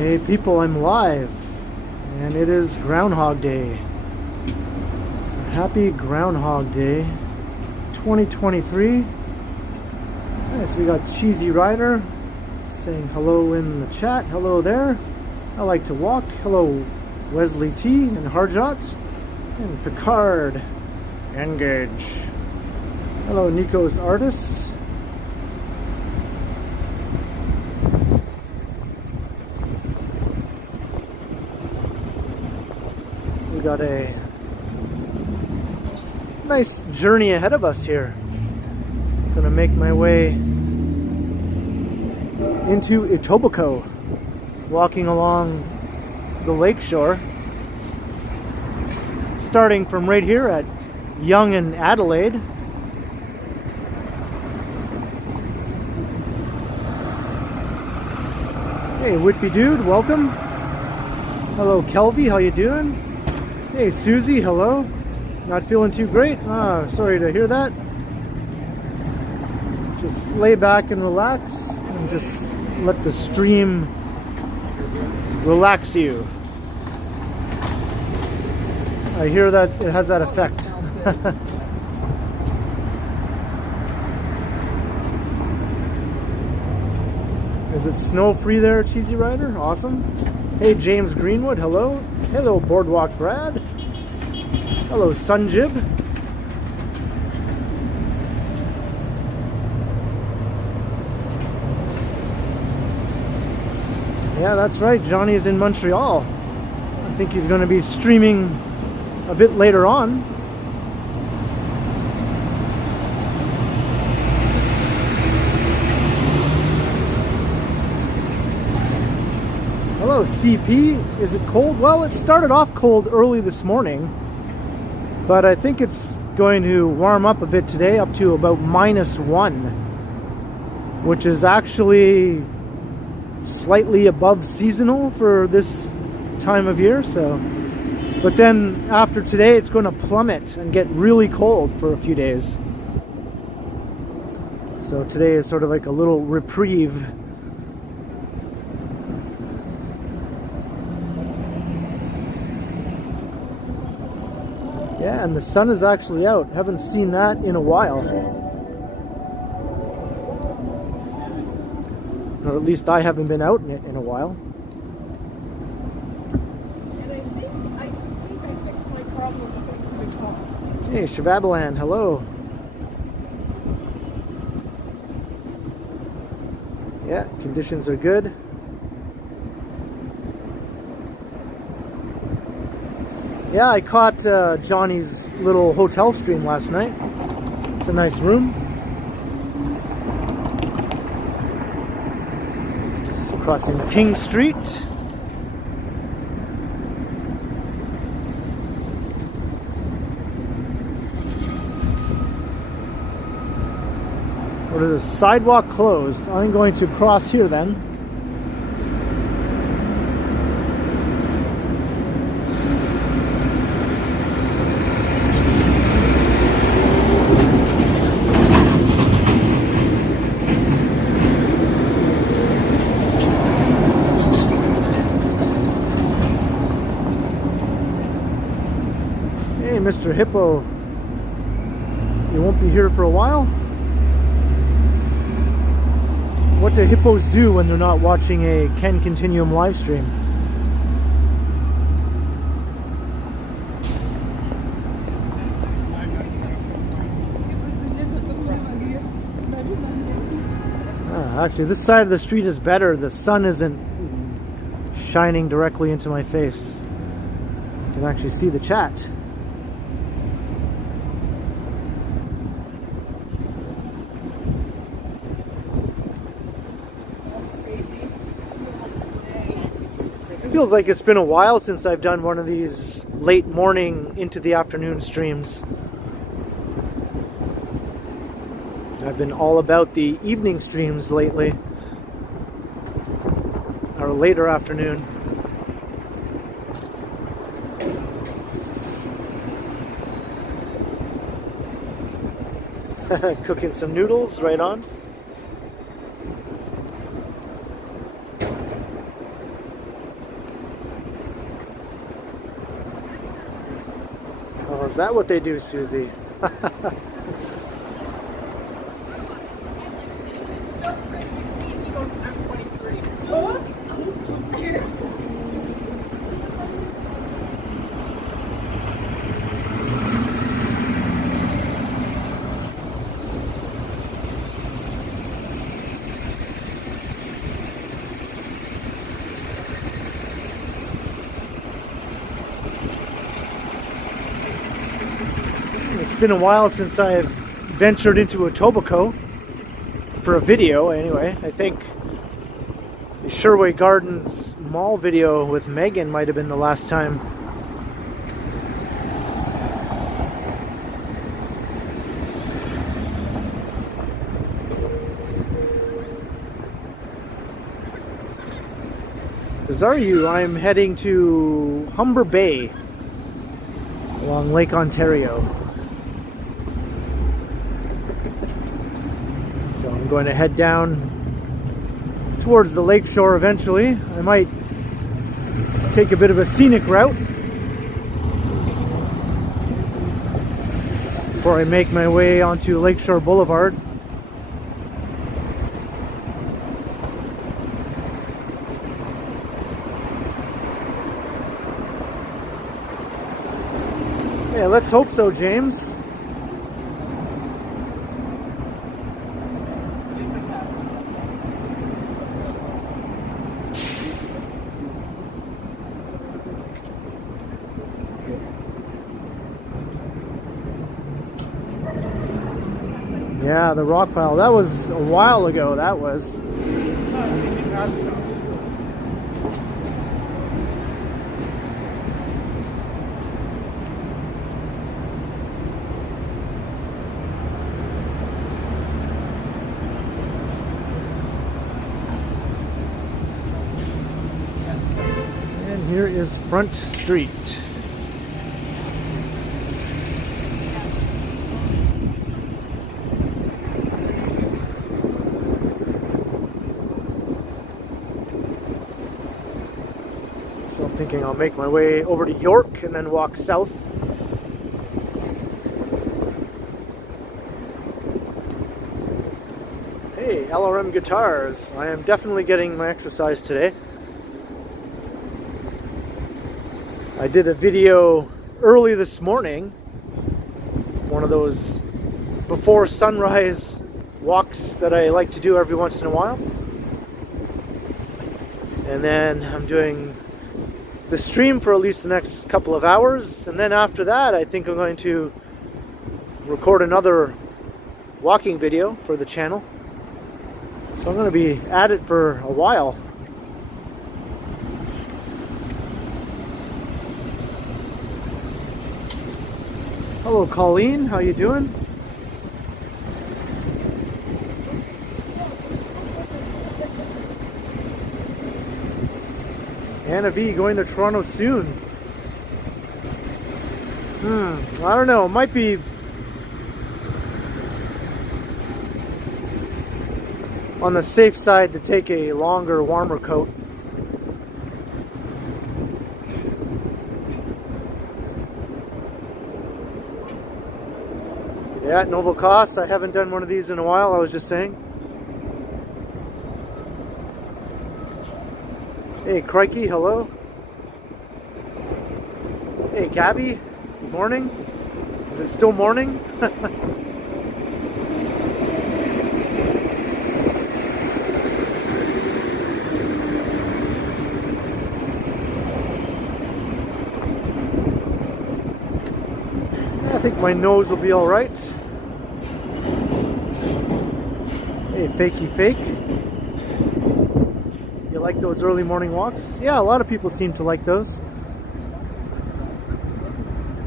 Hey people, I'm live, and it is Groundhog Day. So happy Groundhog Day 2023. Nice, we got Cheesy Rider saying hello in the chat. Hello there. I like to walk. Hello Wesley T and Harjot and Picard. Engage. Hello Nico's Artist. We got a nice journey ahead of us here. Gonna make my way into Etobicoke, walking along the Lakeshore, starting from right here at Yonge and Adelaide. Hey Whitby Dude, welcome. Hello Kelvy, how you doing? Hey Susie, hello. Not feeling too great? Sorry to hear that. Just lay back and relax and just let the stream relax you. I hear that it has that effect. Is it snow free there, Cheesy Rider? Awesome. Hey James Greenwood, hello. Hello Boardwalk Brad. Hello Sunjib. Yeah, that's right. Johnny is in Montreal. I think he's going to be streaming a bit later on. Hello CP. Is it cold? Well, it started off cold early this morning, but I think it's going to warm up a bit today, up to about -1, which is actually slightly above seasonal for this time of year. So, but then after today it's going to plummet and get really cold for a few days. So today is sort of like a little reprieve. Yeah, and the sun is actually out. Haven't seen that in a while. Or at least I haven't been out in it in a while. And I think I fixed my problem with the cars. Hey, Shavabalan, hello. Yeah, conditions are good. Yeah, I caught Johnny's little hotel stream last night. It's a nice room. Crossing King Street. What is this? Sidewalk closed. I'm going to cross here then. Mr. Hippo, you won't be here for a while? What do hippos do when they're not watching a Ken Continuum live stream? Actually, this side of the street is better. The sun isn't shining directly into my face. I can actually see the chat. Feels like it's been a while since I've done one of these late morning into the afternoon streams. I've been all about the evening streams lately, or later afternoon. Cooking some noodles, right on. is that what they do, Susie? It's been a while since I've ventured into Etobicoke for a video anyway. I think the Sherway Gardens mall video with Megan might have been the last time. As are you, I'm heading to Humber Bay along Lake Ontario. So I'm going to head down towards the Lakeshore eventually. I might take a bit of a scenic route before I make my way onto Lakeshore Boulevard. Yeah, let's hope so, James. Yeah, the rock pile. That was a while ago, that was. And here is Front Street. So I'm thinking I'll make my way over to York and then walk south. Hey, LRM Guitars. I am definitely getting my exercise today. I did a video early this morning, one of those before sunrise walks that I like to do every once in a while. And then I'm doing the stream for at least the next couple of hours, and then after that I think I'm going to record another walking video for the channel. So I'm going to be at it for a while. Hello Colleen, how you doing? Anna V going to Toronto soon. I don't know, it might be on the safe side to take a longer, warmer coat. Yeah, Noble Cost, I haven't done one of these in a while, I was just saying. Hey, Crikey, hello. Hey, Gabby, good morning. Is it still morning? I think my nose will be all right. Hey, Fakey Fake. You like those early morning walks? Yeah, a lot of people seem to like those.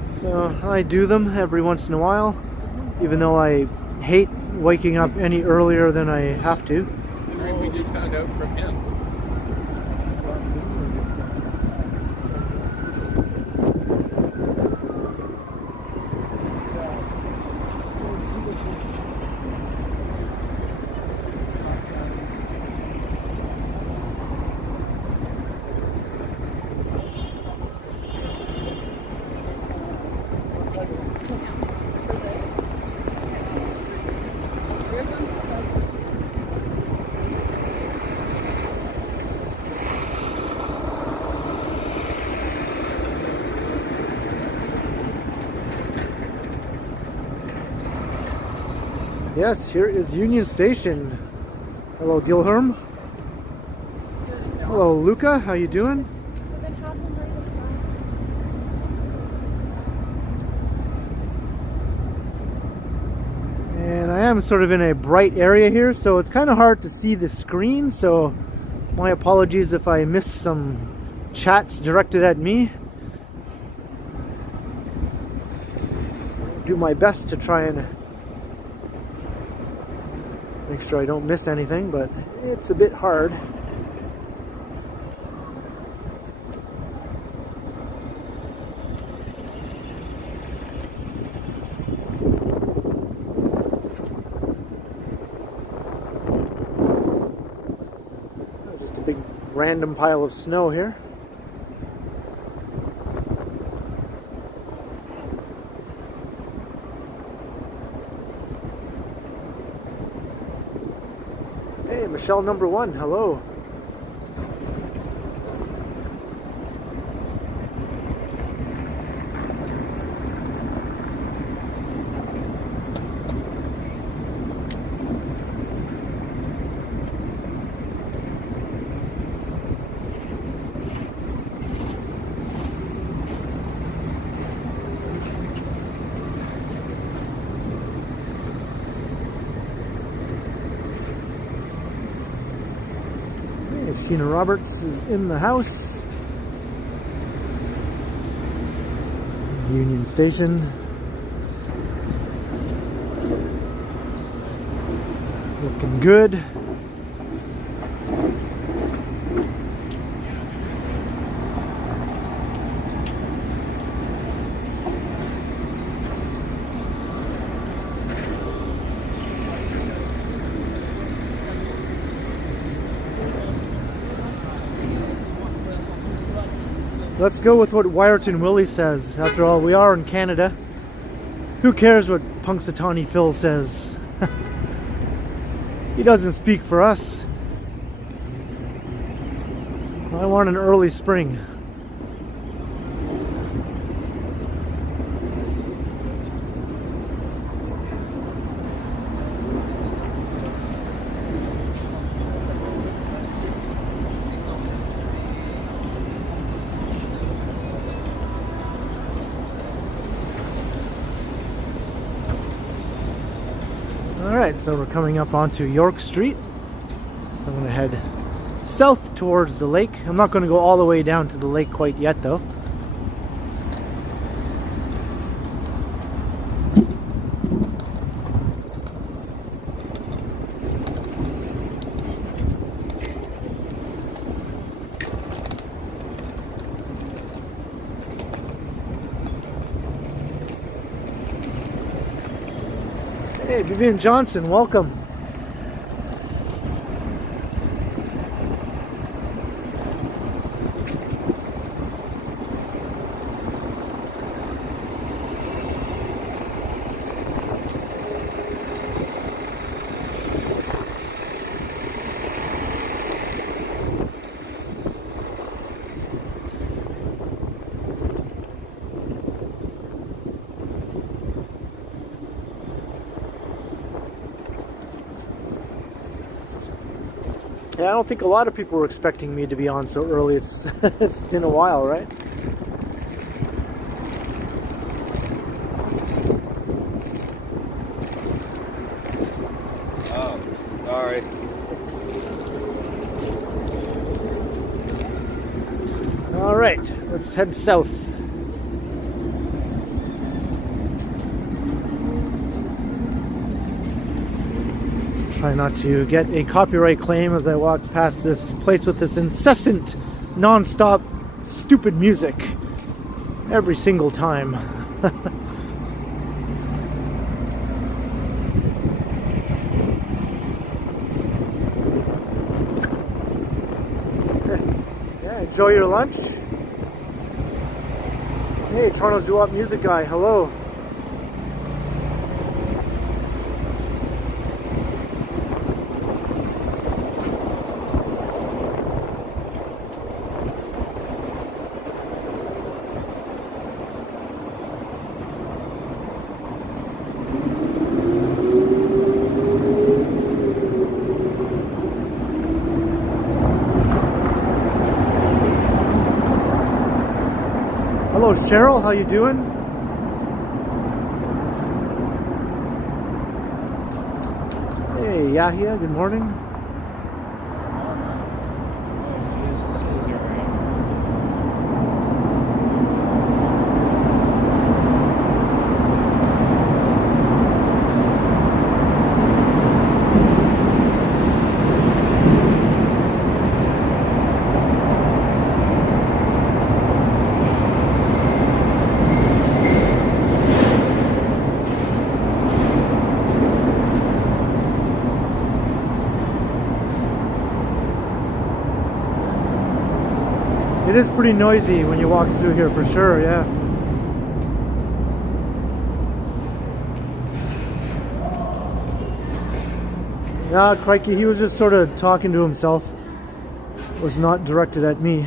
So I do them every once in a while, even though I hate waking up any earlier than I have to. Considering we just found out from him. Yes, here is Union Station. Hello, Gilherm. Hello, Luca. How you doing? So then have them right in front. And I am sort of in a bright area here, so it's kind of hard to see the screen, so my apologies if I miss some chats directed at me. Do my best to try and make sure I don't miss anything, but it's a bit hard. Just a big random pile of snow here. Hey, Michelle number 1, hello. Sheena Roberts is in the house. Union Station. Looking good. Let's go with what Wiarton Willie says. After all, we are in Canada. Who cares what Punxsutawney Phil says? He doesn't speak for us. I want an early spring. Alright, so we're coming up onto York Street. So I'm going to head south towards the lake. I'm not going to go all the way down to the lake quite yet though. Hey, Vivian Johnson, welcome. Yeah, I don't think a lot of people were expecting me to be on so early. It's it's been a while, right? Oh, sorry. All right, let's head south. Try not to get a copyright claim as I walk past this place with this incessant, non-stop, stupid music every single time. Yeah, enjoy your lunch. Hey, Toronto's doo-wop music guy, hello. Cheryl, how you doing? Hey, Yahya, good morning. It is pretty noisy when you walk through here for sure, yeah. Yeah, crikey, he was just sort of talking to himself. It was not directed at me.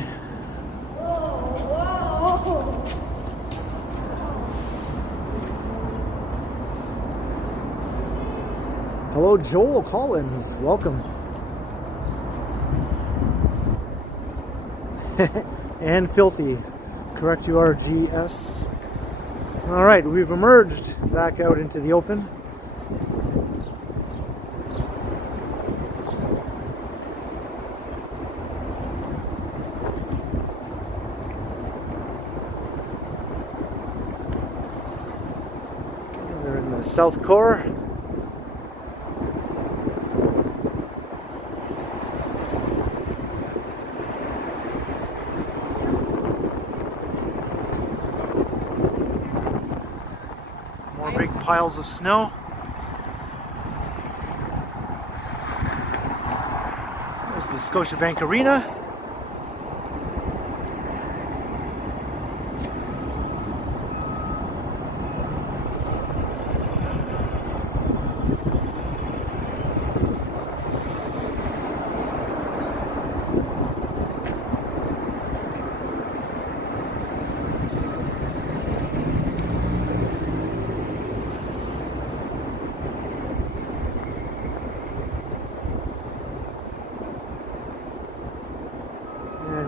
Hello, Joel Collins. Welcome. And filthy. Correct, you are GS. Alright, we've emerged back out into the open. They're in the South Core. Piles of snow. There's the Scotiabank Arena.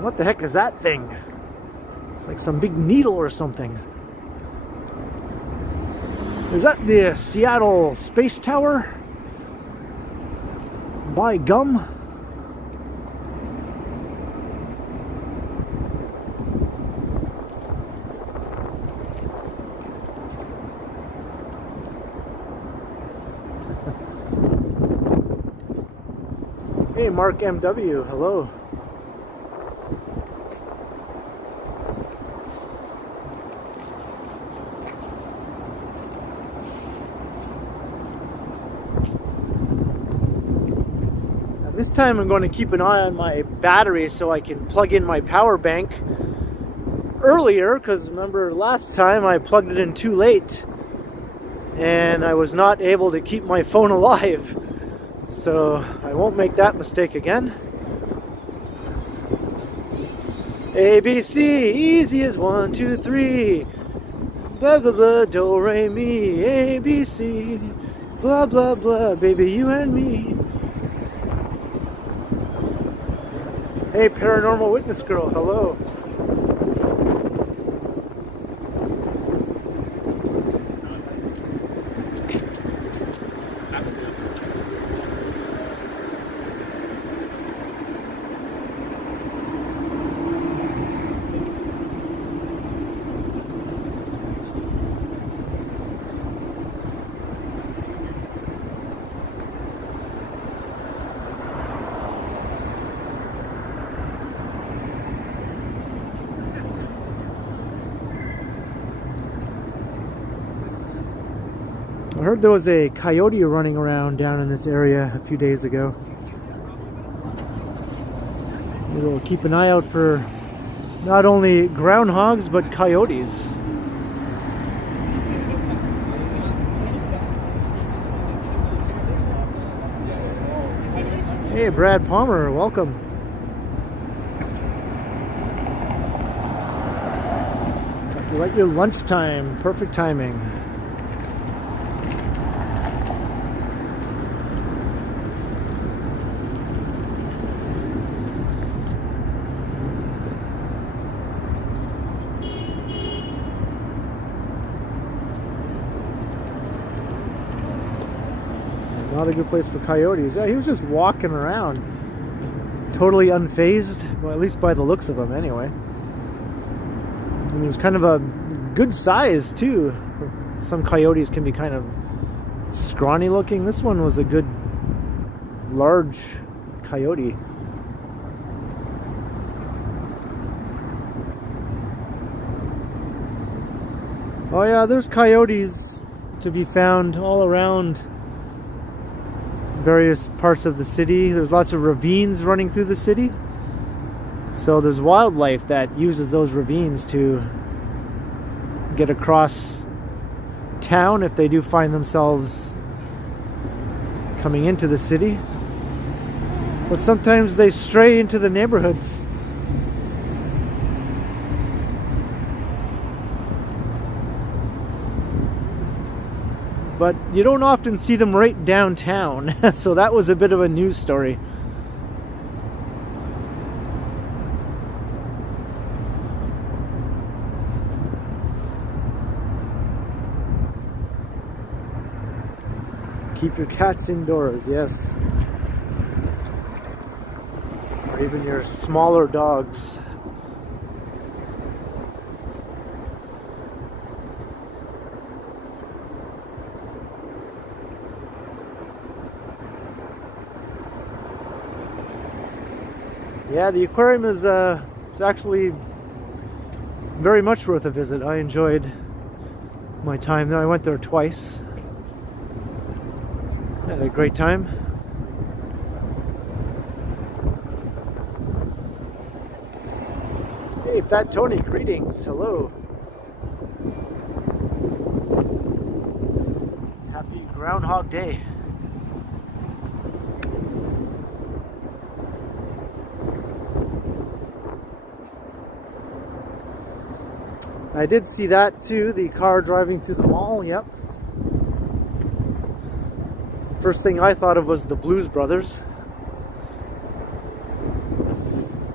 What the heck is that thing? It's like some big needle or something. Is that the Seattle Space Tower? By gum? Hey, Mark MW, hello. This time I'm going to keep an eye on my battery so I can plug in my power bank earlier, because remember last time I plugged it in too late and I was not able to keep my phone alive. So I won't make that mistake again. ABC, easy as 1, 2, 3. Blah blah blah, do re mi, ABC. Blah blah blah, baby, you and me. Hey, Paranormal Witness Girl, hello. I heard there was a coyote running around down in this area a few days ago. We'll keep an eye out for not only groundhogs but coyotes. Hey, Brad Palmer, welcome. You're at your lunchtime, perfect timing. Not a good place for coyotes. Yeah, he was just walking around. Totally unfazed. Well, at least by the looks of him anyway. And he was kind of a good size too. Some coyotes can be kind of scrawny looking. This one was a good large coyote. Oh yeah, there's coyotes to be found all around various parts of the city. There's lots of ravines running through the city. So there's wildlife that uses those ravines to get across town if they do find themselves coming into the city. But sometimes they stray into the neighborhoods. But you don't often see them right downtown. So that was a bit of a news story. Keep your cats indoors, yes. Or even your smaller dogs. Yeah, the aquarium is it's actually very much worth a visit. I enjoyed my time there. I went there twice. Had a great time. Hey, Fat Tony, greetings. Hello. Happy Groundhog Day. I did see that too, the car driving through the mall, yep. First thing I thought of was the Blues Brothers.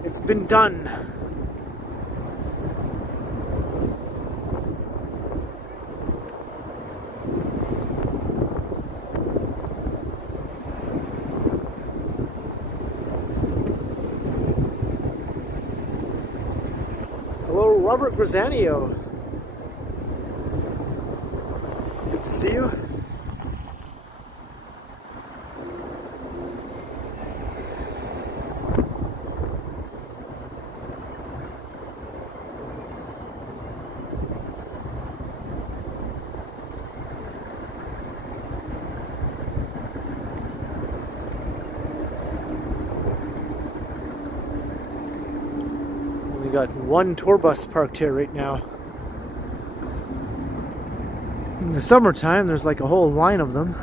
It's been done. Hello, Robert Grazanio. Good to see you. Got one tour bus parked here right now. In the summertime, there's like a whole line of them.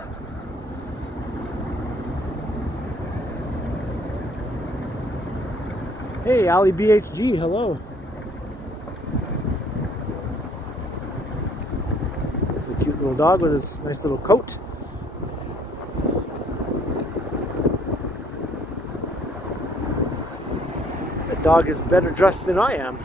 Hey, Ali BHG, hello. It's a cute little dog with his nice little coat. Dog is better dressed than I am.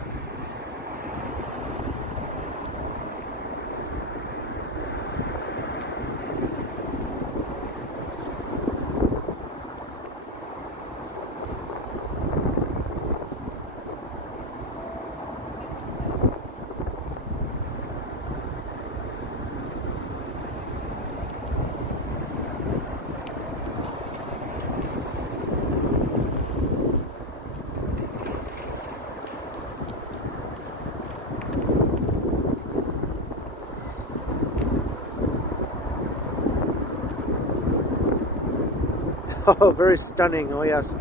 Oh, very stunning. Oh, yes.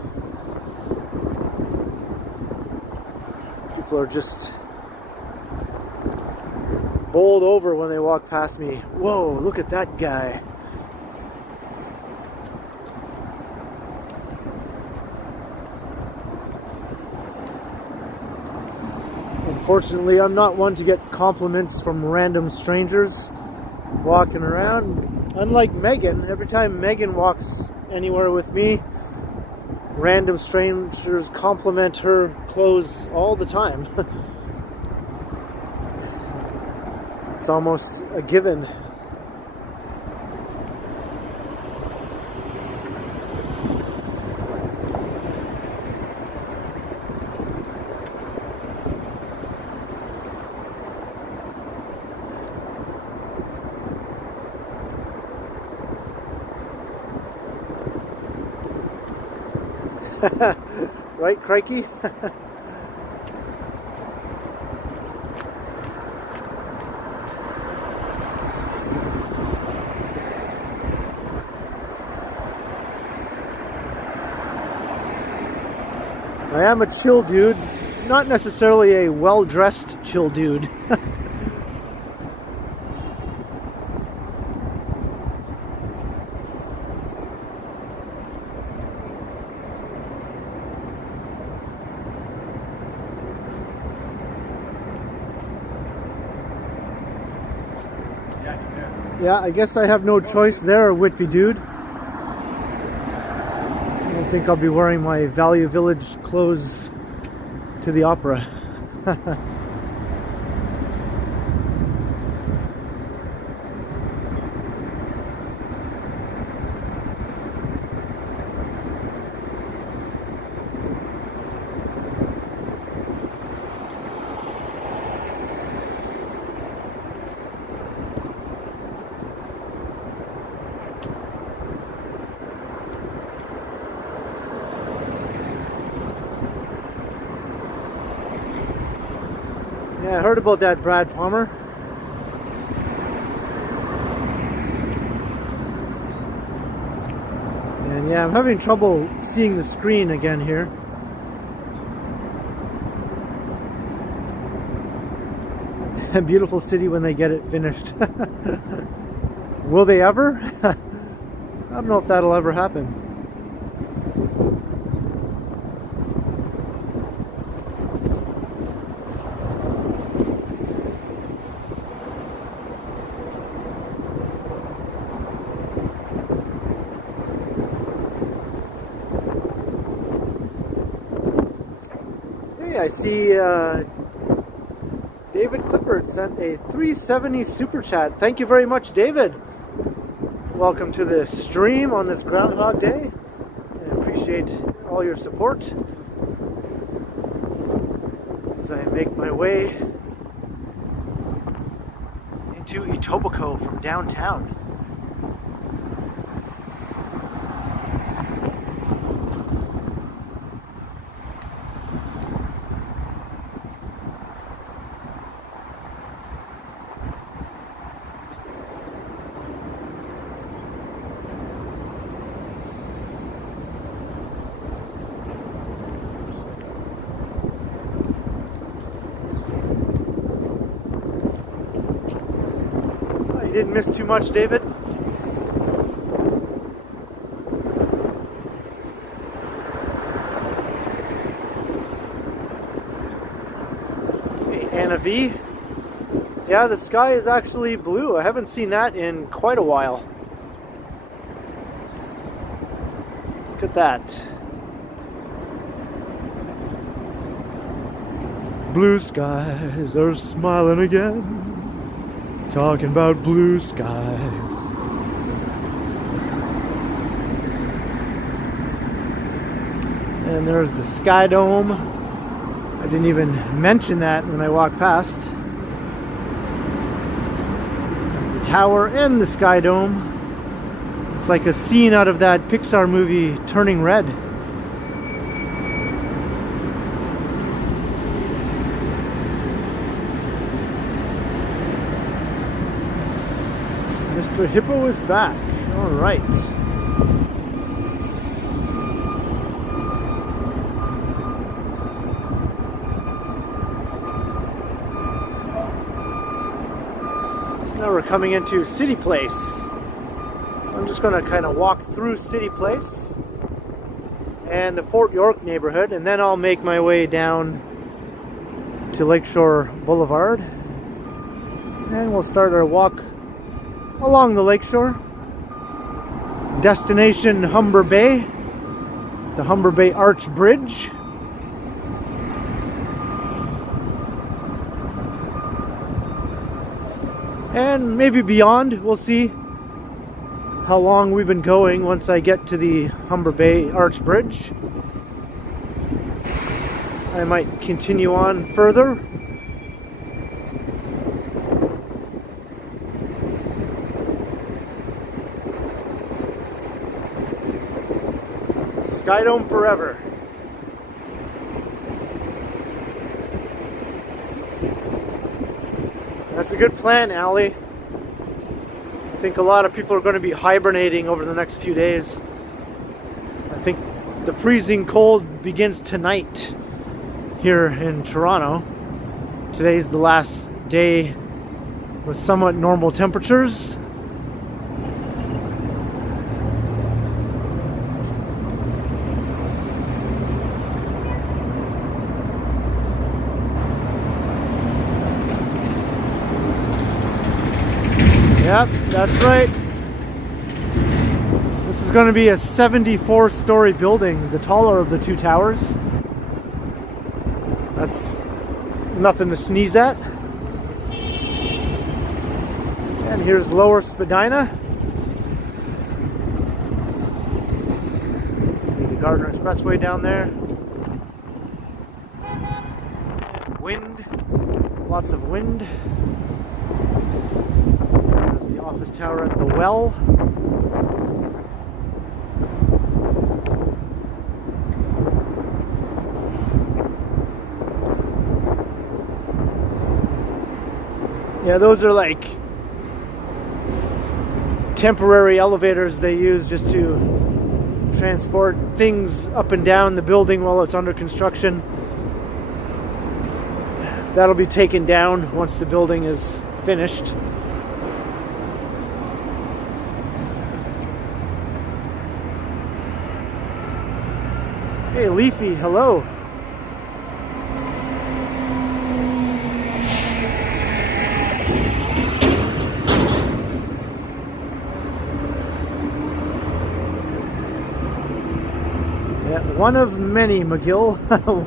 People are just bowled over when they walk past me. Whoa, look at that guy. Unfortunately, I'm not one to get compliments from random strangers walking around. Unlike Megan, every time Megan walks anywhere with me, random strangers compliment her clothes all the time. It's almost a given. Right, crikey? I am a chill dude, not necessarily a well-dressed chill dude. Yeah, I guess I have no choice there, Whitby dude. I don't think I'll be wearing my Value Village clothes to the opera. Yeah, I heard about that, Brad Palmer. And yeah, I'm having trouble seeing the screen again here. A beautiful city when they get it finished. Will they ever? I don't know if that'll ever happen. I see David Clippard sent a 370 super chat. Thank you very much, David. Welcome to the stream on this Groundhog Day. I appreciate all your support as I make my way into Etobicoke from downtown. Didn't miss too much, David. Hey, Anna V. Yeah, the sky is actually blue. I haven't seen that in quite a while. Look at that. Blue skies are smiling again. Talking about blue skies. And there's the Sky Dome. I didn't even mention that when I walked past. The tower and the Sky Dome. It's like a scene out of that Pixar movie, Turning Red. Mr. Hippo is back. All right. So now we're coming into CityPlace. So I'm just going to kind of walk through CityPlace and the Fort York neighborhood, and then I'll make my way down to Lakeshore Boulevard, and we'll start our walk along the lakeshore. Destination Humber Bay, the Humber Bay Arch Bridge. And maybe beyond, we'll see how long we've been going once I get to the Humber Bay Arch Bridge. I might continue on further. Sky Dome forever. That's a good plan, Allie. I think a lot of people are going to be hibernating over the next few days. I think the freezing cold begins tonight here in Toronto. Today's the last day with somewhat normal temperatures. Yep, that's right. This is going to be a 74-story building, the taller of the two towers. That's nothing to sneeze at. And here's Lower Spadina. See the Gardner Expressway down there. Wind, lots of wind. There's the office tower at the Well. Yeah, those are like temporary elevators they use just to transport things up and down the building while it's under construction. That'll be taken down once the building is finished. Hey Leafy, hello. One of many, McGill.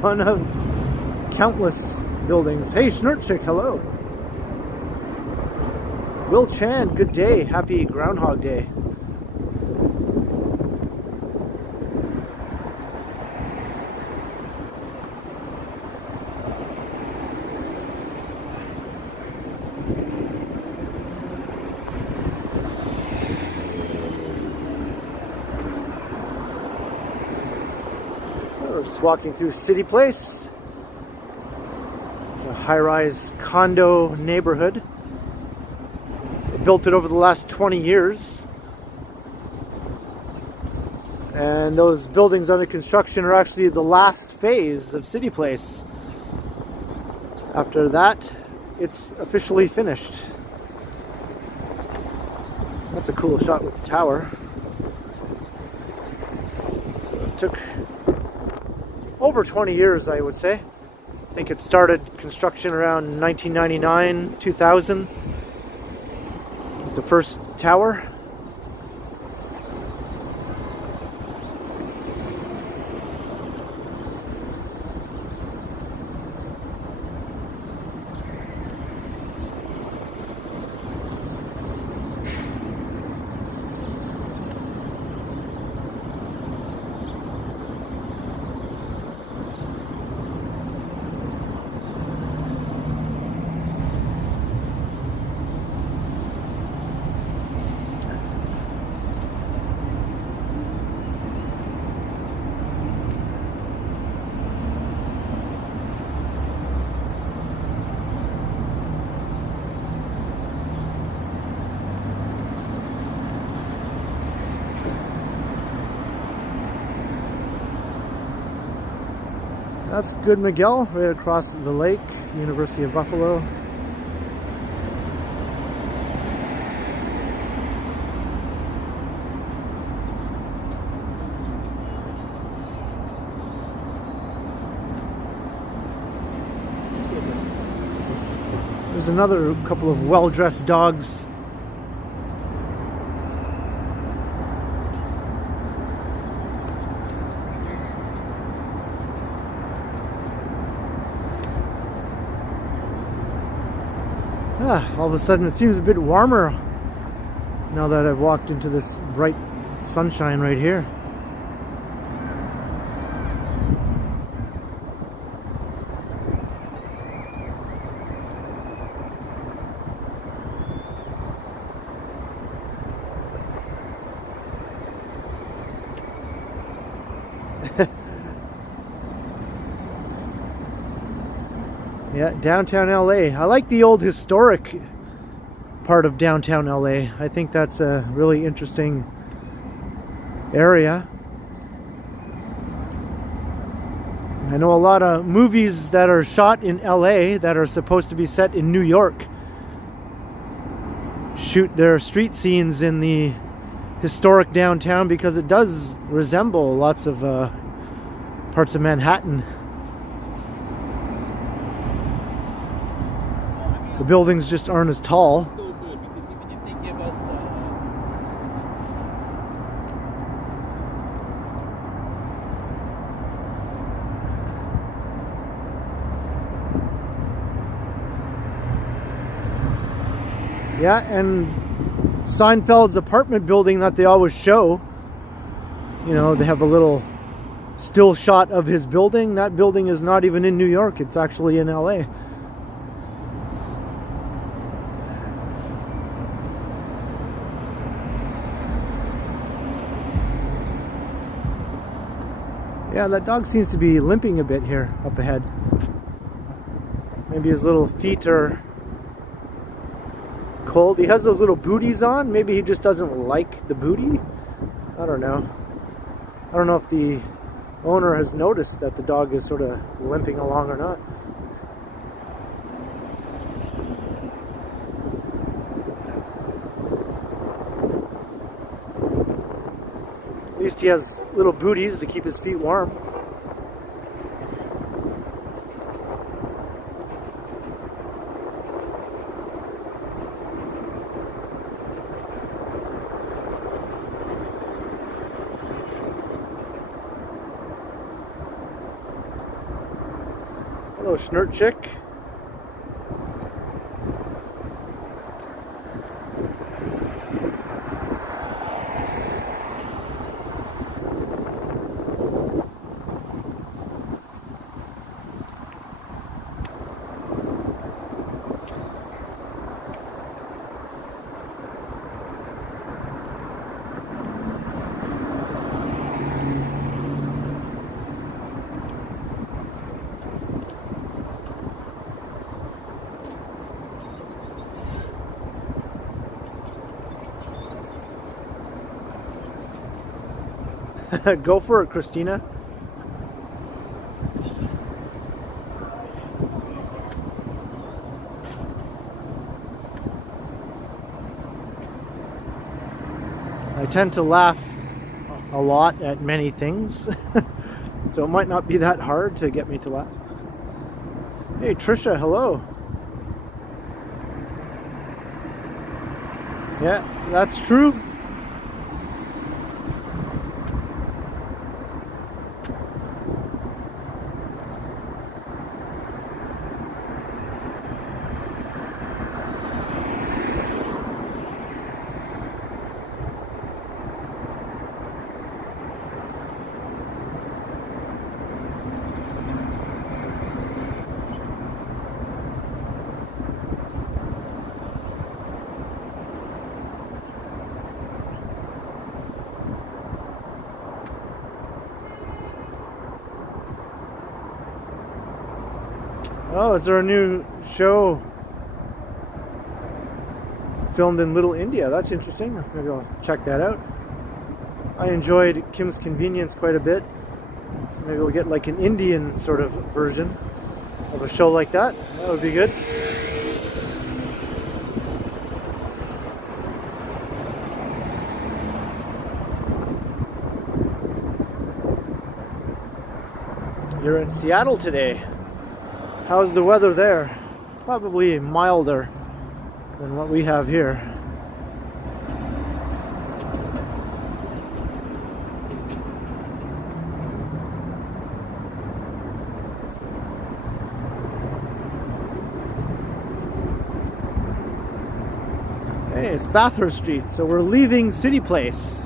One of countless buildings. Hey, Schnurchick, hello. Will Chan, good day. Happy Groundhog Day. Just walking through CityPlace. It's a high-rise condo neighborhood. They built it over the last 20 years. And those buildings under construction are actually the last phase of CityPlace. After that, it's officially finished. That's a cool shot with the tower. So it took over 20 years, I would say. I think it started construction around 1999, 2000. The first tower. That's good, Miguel, right across the lake, University of Buffalo. There's another couple of well-dressed dogs. All of a sudden it seems a bit warmer now that I've walked into this bright sunshine right here. Yeah, downtown LA. I like the old historic part of downtown LA. I think that's a really interesting area. I know a lot of movies that are shot in LA that are supposed to be set in New York shoot their street scenes in the historic downtown because it does resemble lots of parts of Manhattan. The buildings just aren't as tall. Still good because even if they give us Yeah, and Seinfeld's apartment building that they always show, you know, they have a little still shot of his building. That building is not even in New York, it's actually in LA. Yeah, that dog seems to be limping a bit here up ahead. Maybe his little feet are cold. He has those little booties on. Maybe he just doesn't like the booty. I don't know. I don't know if the owner has noticed that the dog is sort of limping along or not. At least he has little booties to keep his feet warm. Hello, Schnurt Chick. Go for it, Christina. I tend to laugh a lot at many things, so it might not be that hard to get me to laugh. Hey, Trisha, hello. Yeah, that's true. Oh, is there a new show filmed in Little India? That's interesting. Maybe I'll check that out. I enjoyed Kim's Convenience quite a bit. So maybe we'll get like an Indian sort of version of a show like that. That would be good. You're in Seattle today. How's the weather there? Probably milder than what we have here. Hey, it's Bathurst Street, so we're leaving CityPlace.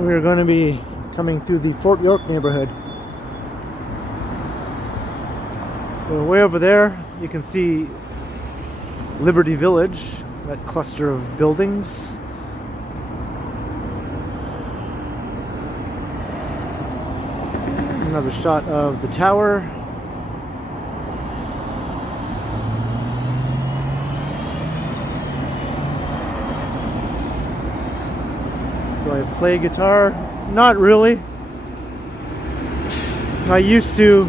We're going to be coming through the Fort York neighborhood. So way over there you can see Liberty Village, that cluster of buildings. Another shot of the tower. Do I play guitar? Not really. I used to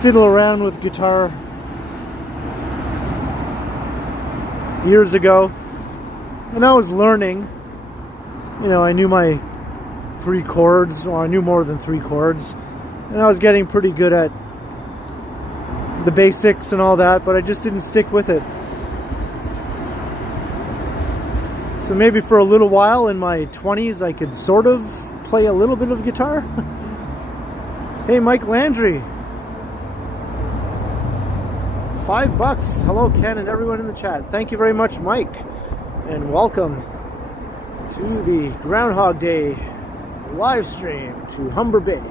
fiddle around with guitar years ago when I was learning. You know, I knew my 3 chords, or I knew more than 3 chords, and I was getting pretty good at the basics and all that, but I just didn't stick with it. So maybe for a little while in my 20s I could sort of play a little bit of guitar. Hey, Mike Landry. $5. Hello, Ken, and everyone in the chat. Thank you very much, Mike, and welcome to the Groundhog Day live stream to Humber Bay.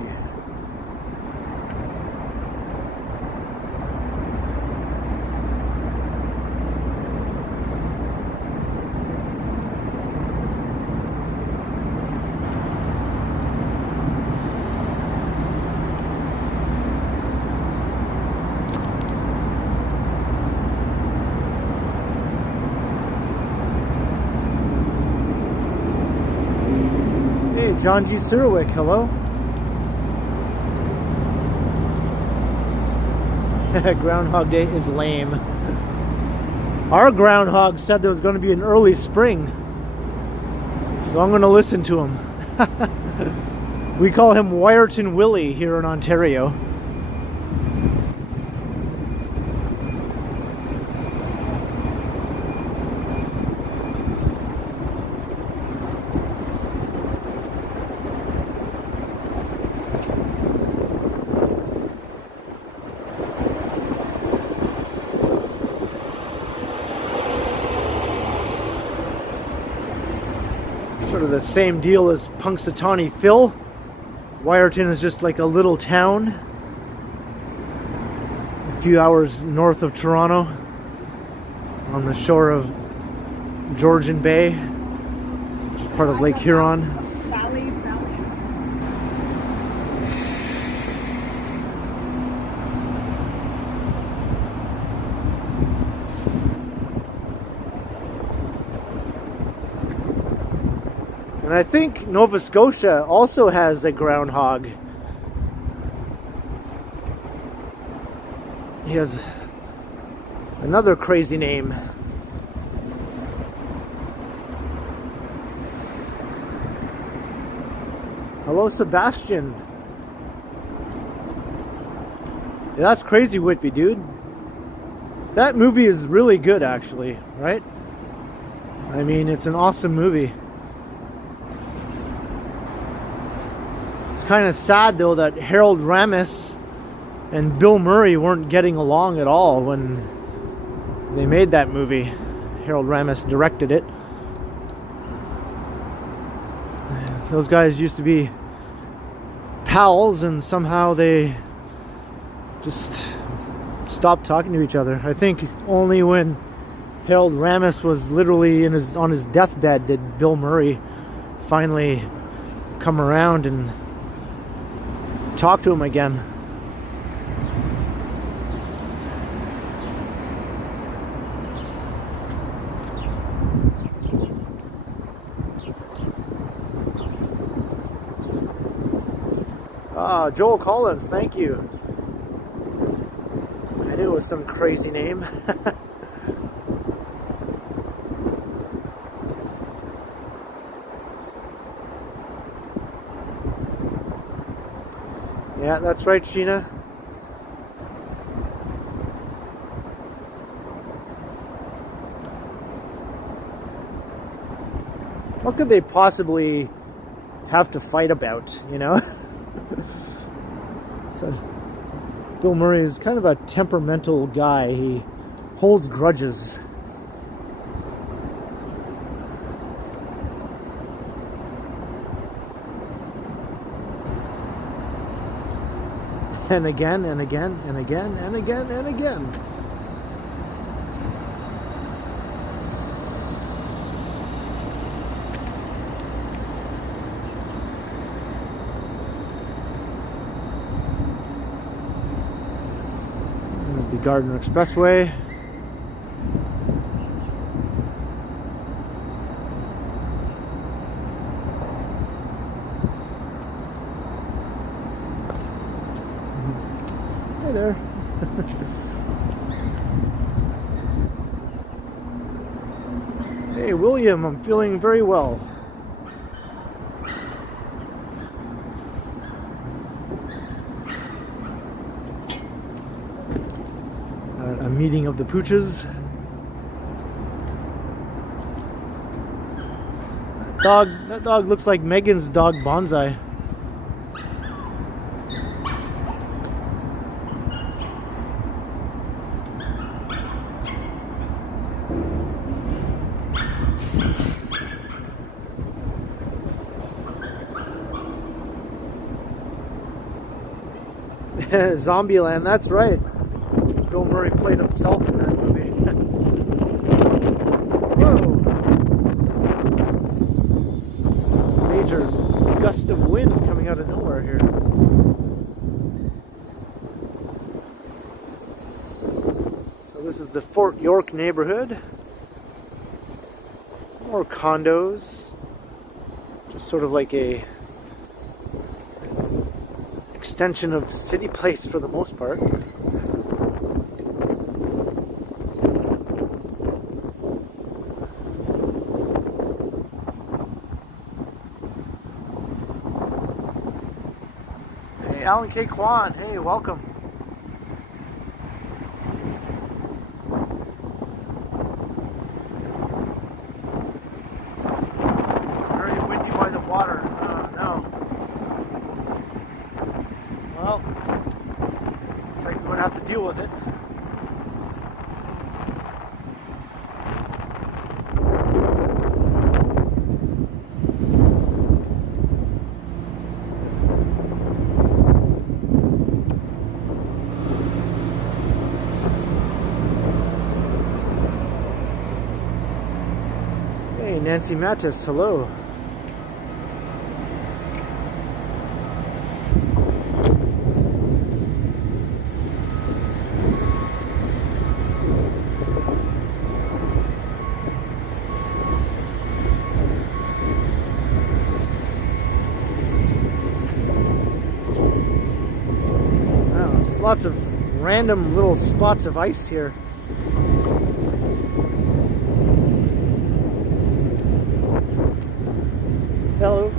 John G. Sirwick, hello. Groundhog Day is lame. Our groundhog said there was going to be an early spring, so I'm going to listen to him. We call him Wyerton Willie here in Ontario. The same deal as Punxsutawney Phil. Wyerton is just like a little town a few hours north of Toronto on the shore of Georgian Bay, which is part of Lake Huron. Valley. And I think Nova Scotia also has a groundhog. He has another crazy name. Hello, Sebastian. Yeah, that's crazy, Whitby, dude. That movie is really good, actually, right? I mean, it's an awesome movie. Kind of sad though that Harold Ramis and Bill Murray weren't getting along at all when they made that movie. Harold Ramis directed it. Those guys used to be pals, and somehow they just stopped talking to each other. I think only when Harold Ramis was literally on his deathbed did Bill Murray finally come around and talk to him again. Joel Collins, thank you. I knew it was some crazy name. Yeah, that's right, Sheena. What could they possibly have to fight about, you know? So, Bill Murray is kind of a temperamental guy. He holds grudges. And again, and again, and again, and again, and again. Gardner Expressway. Hey there. Hey William, I'm feeling very well. A meeting of the pooches. That dog looks like Megan's dog Bonsai. Zombieland, that's right. Bill Murray played himself in that movie. Whoa! Major gust of wind coming out of nowhere here. So this is the Fort York neighborhood. More condos. Just sort of like a extension of CityPlace for the most part. Hey, Alan K. Kwan, hey, welcome. It's very windy by the water. No. Well, looks like we're going to have to deal with it. Hey, Nancy Mattis, hello. Lots of random little spots of ice here. Hello.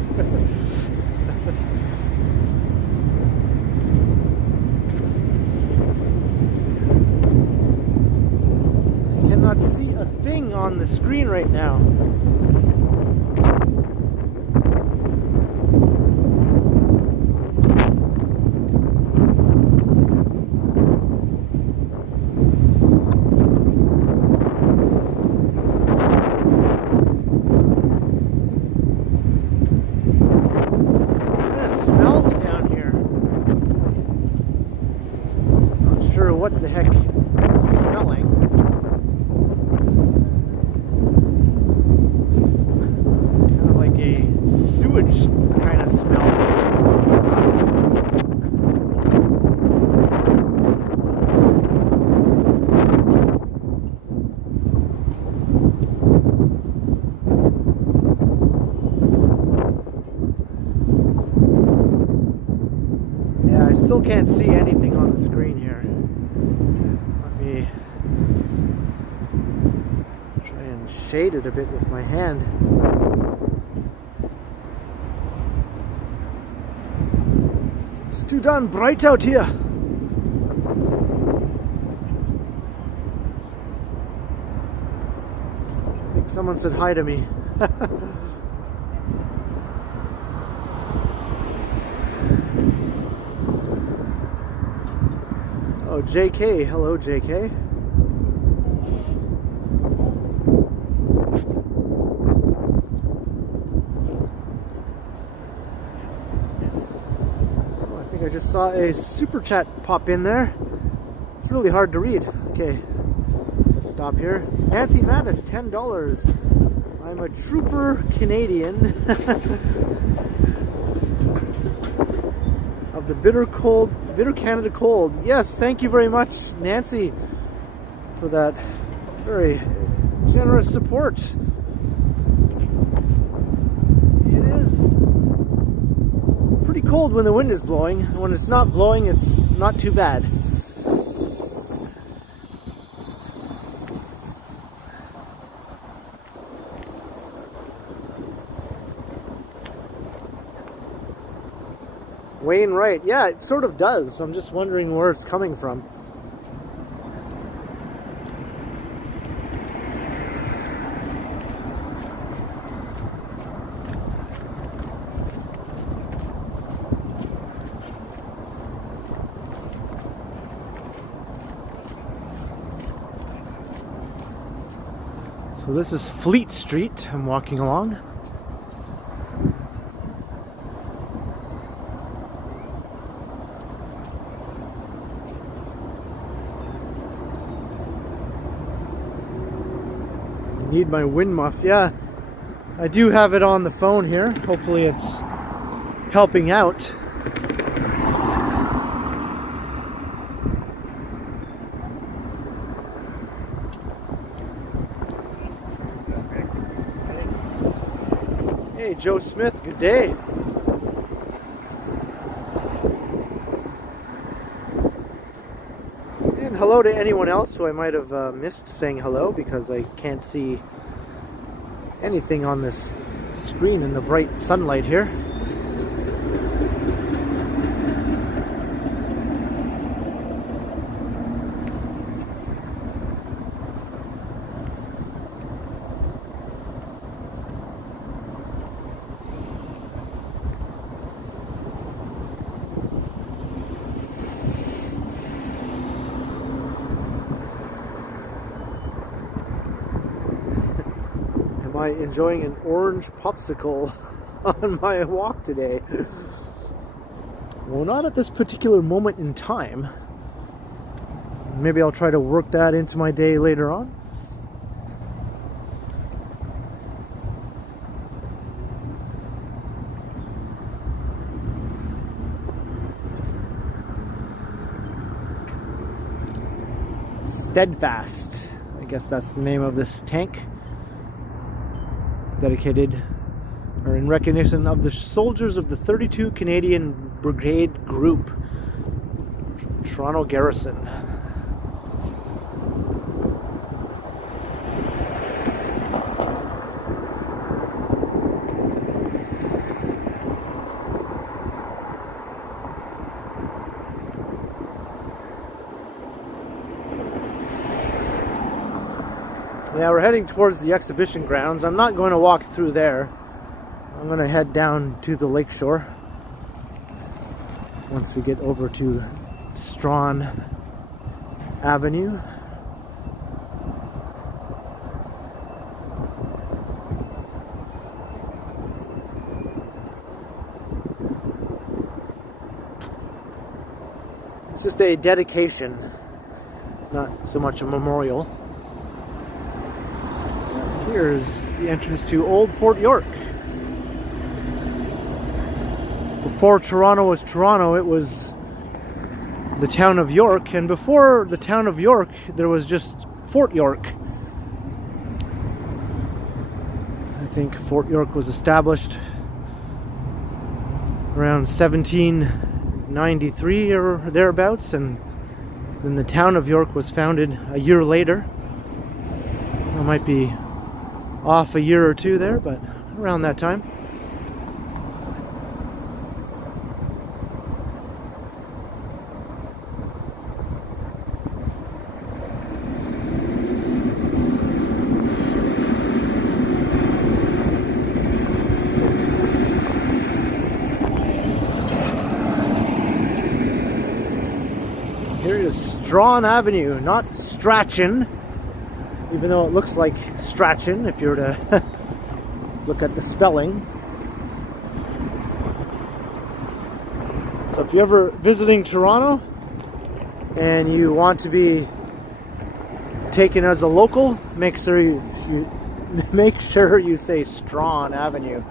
I cannot see a thing on the screen right now. What the heck I'm smelling. It's kind of like a sewage kind of smell. Yeah, I still can't see anything on the screen here. Try and shade it a bit with my hand. It's too darn bright out here. I think someone said hi to me. Oh, JK. Hello, JK. Oh, I think I just saw a super chat pop in there. It's really hard to read. Okay, stop here. Nancy Mattis, $10. I'm a trooper Canadian of the bitter cold Bitter Canada Cold. Yes, thank you very much, Nancy, for that very generous support. It is pretty cold when the wind is blowing. When it's not blowing, it's not too bad. Wainwright, yeah, it sort of does. I'm just wondering where it's coming from. So this is Fleet Street I'm walking along. Need my wind muff. Yeah, I do have it on the phone here. Hopefully it's helping out. Hey, Joe Smith, good day. And hello to anyone else who I might have missed saying hello, because I can't see anything on this screen in the bright sunlight here. Am I enjoying an orange popsicle on my walk today? Well, not at this particular moment in time. Maybe I'll try to work that into my day later on. Steadfast, I guess that's the name of this tank. Dedicated, or in recognition of the soldiers of the 32 Canadian Brigade Group, Toronto Garrison. Yeah, we're heading towards the exhibition grounds. I'm not going to walk through there. I'm going to head down to the Lakeshore once we get over to Strawn Avenue. It's just a dedication, not so much a memorial. Here's the entrance to Old Fort York. Before Toronto was Toronto, it was the town of York, and before the town of York, there was just Fort York. I think Fort York was established around 1793 or thereabouts, and then the town of York was founded a year later. I might be off a year or two there, but around that time. Here is Strawn Avenue, not Strachan, even though it looks like Strachan if you were to look at the spelling. So if you're ever visiting Toronto and you want to be taken as a local, make sure you say Strawn Avenue.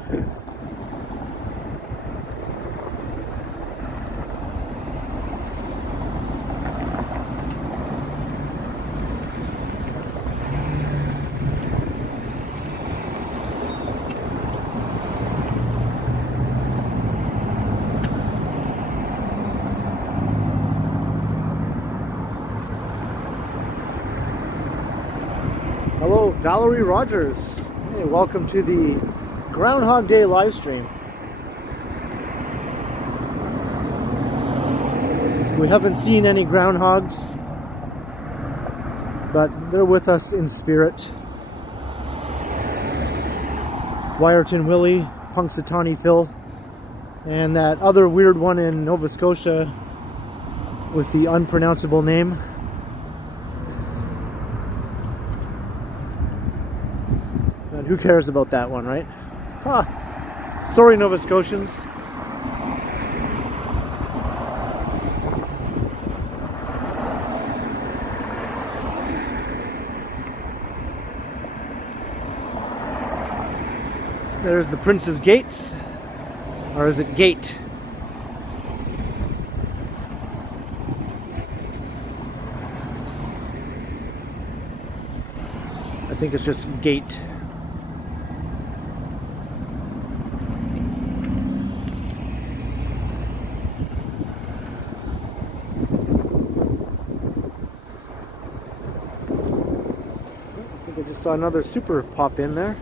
Valerie Rogers. Hey, welcome to the Groundhog Day live stream. We haven't seen any groundhogs, but they're with us in spirit. Wyerton Willie, Punxsutawney Phil, and that other weird one in Nova Scotia with the unpronounceable name. And who cares about that one, right? Huh. Sorry, Nova Scotians. There's the Prince's Gates, or is it Gate? I think it's just Gate. I think I just saw another super pop in there.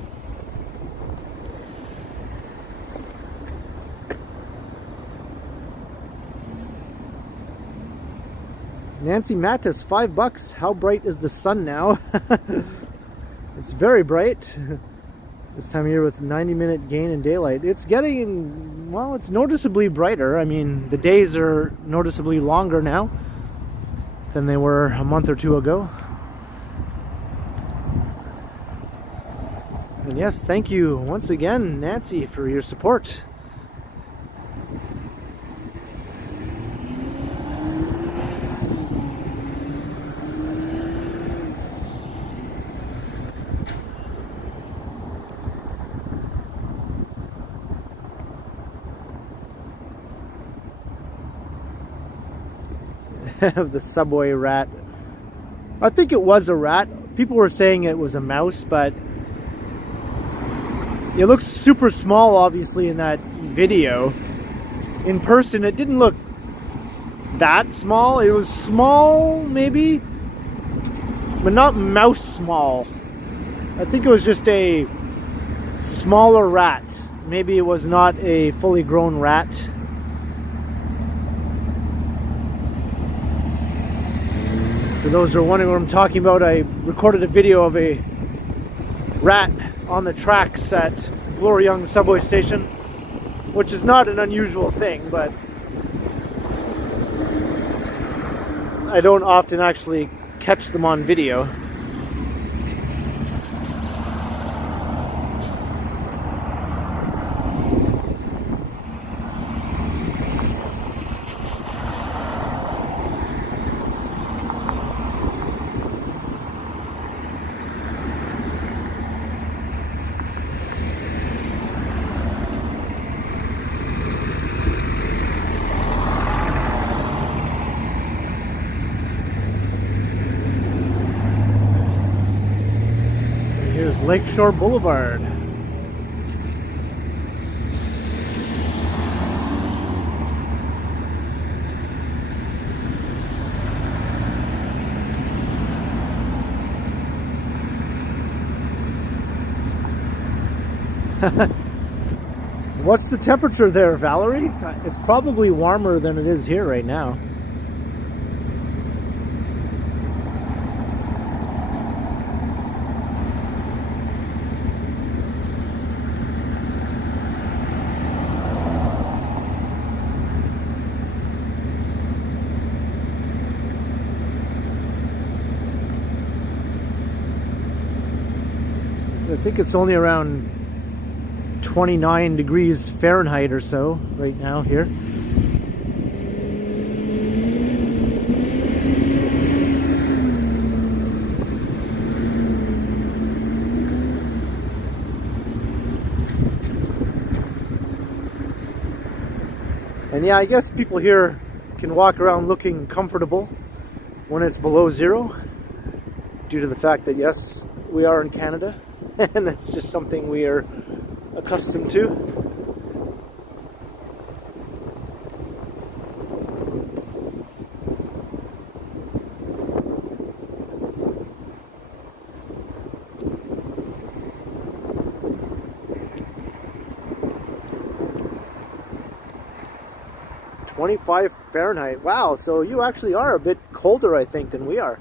Nancy Mattis, $5. How bright is the sun now? It's very bright. This time of year with 90-minute gain in daylight. It's getting, well, it's noticeably brighter. I mean, the days are noticeably longer now than they were a month or two ago. And yes, thank you once again, Nancy, for your support. Of the subway rat. I think it was a rat. People were saying it was a mouse, but it looks super small, obviously, in that video. In person, it didn't look that small. It was small, maybe, but not mouse small. I think it was just a smaller rat. Maybe it was not a fully grown rat. For those who are wondering what I'm talking about, I recorded a video of a rat on the tracks at Bloor-Yonge subway station, which is not an unusual thing, but I don't often actually catch them on video. Lakeshore Boulevard. What's the temperature there, Valerie? It's probably warmer than it is here right now. I think it's only around 29 degrees Fahrenheit or so right now here. And yeah, I guess people here can walk around looking comfortable when it's below zero, due to the fact that yes, we are in Canada. And that's just something we are accustomed to. 25 Fahrenheit. Wow, so you actually are a bit colder, I think, than we are.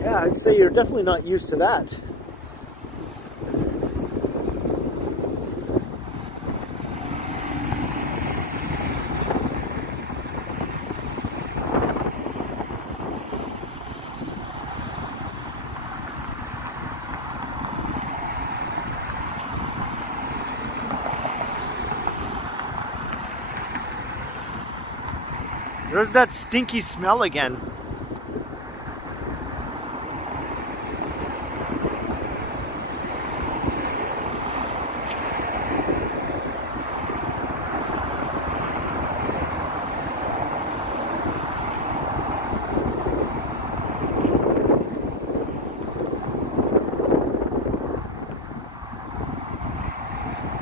Yeah, I'd say you're definitely not used to that. There's that stinky smell again.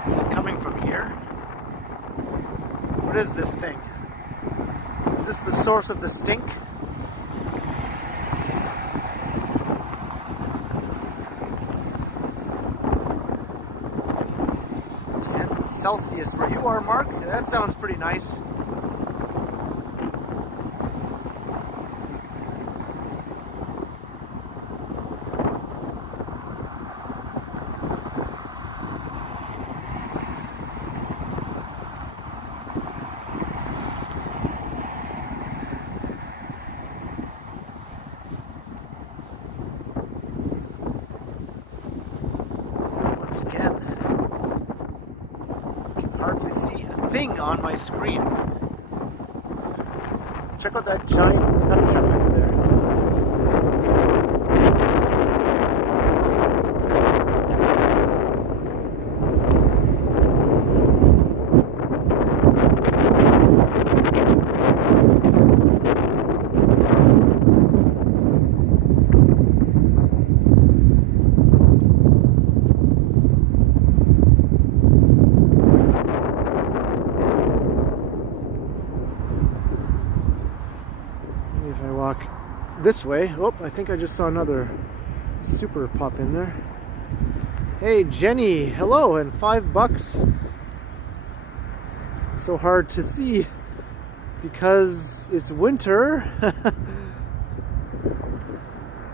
Is it coming from here? What is this thing? Is this the source of the stink? 10 Celsius where you are, Mark? That sounds pretty nice. On my screen. Check out that giant nut truck over there. This way. Oh, I think I just saw another super pop in there. Hey Jenny, hello, and $5. So hard to see because it's winter.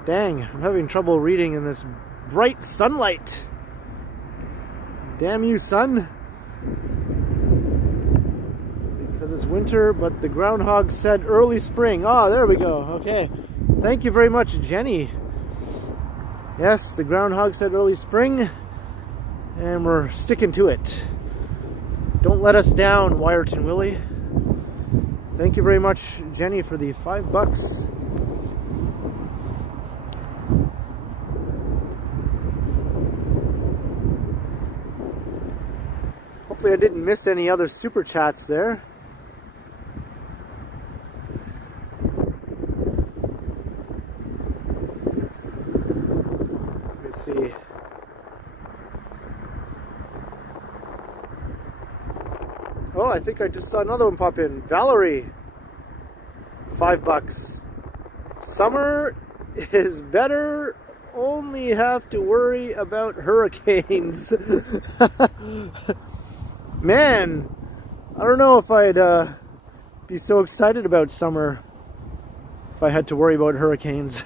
Dang, I'm having trouble reading in this bright sunlight. Damn you, sun. Because it's winter, but the groundhog said early spring. Oh, there we go. Okay. Thank you very much, Jenny. Yes, the groundhog said early spring, and we're sticking to it. Don't let us down, Wyerton Willie. Thank you very much, Jenny, for the $5. Hopefully I didn't miss any other super chats there. See. Oh, I think I just saw another one pop in. Valerie, $5. Summer is better. Only have to worry about hurricanes. Man, I don't know if I'd be so excited about summer if I had to worry about hurricanes.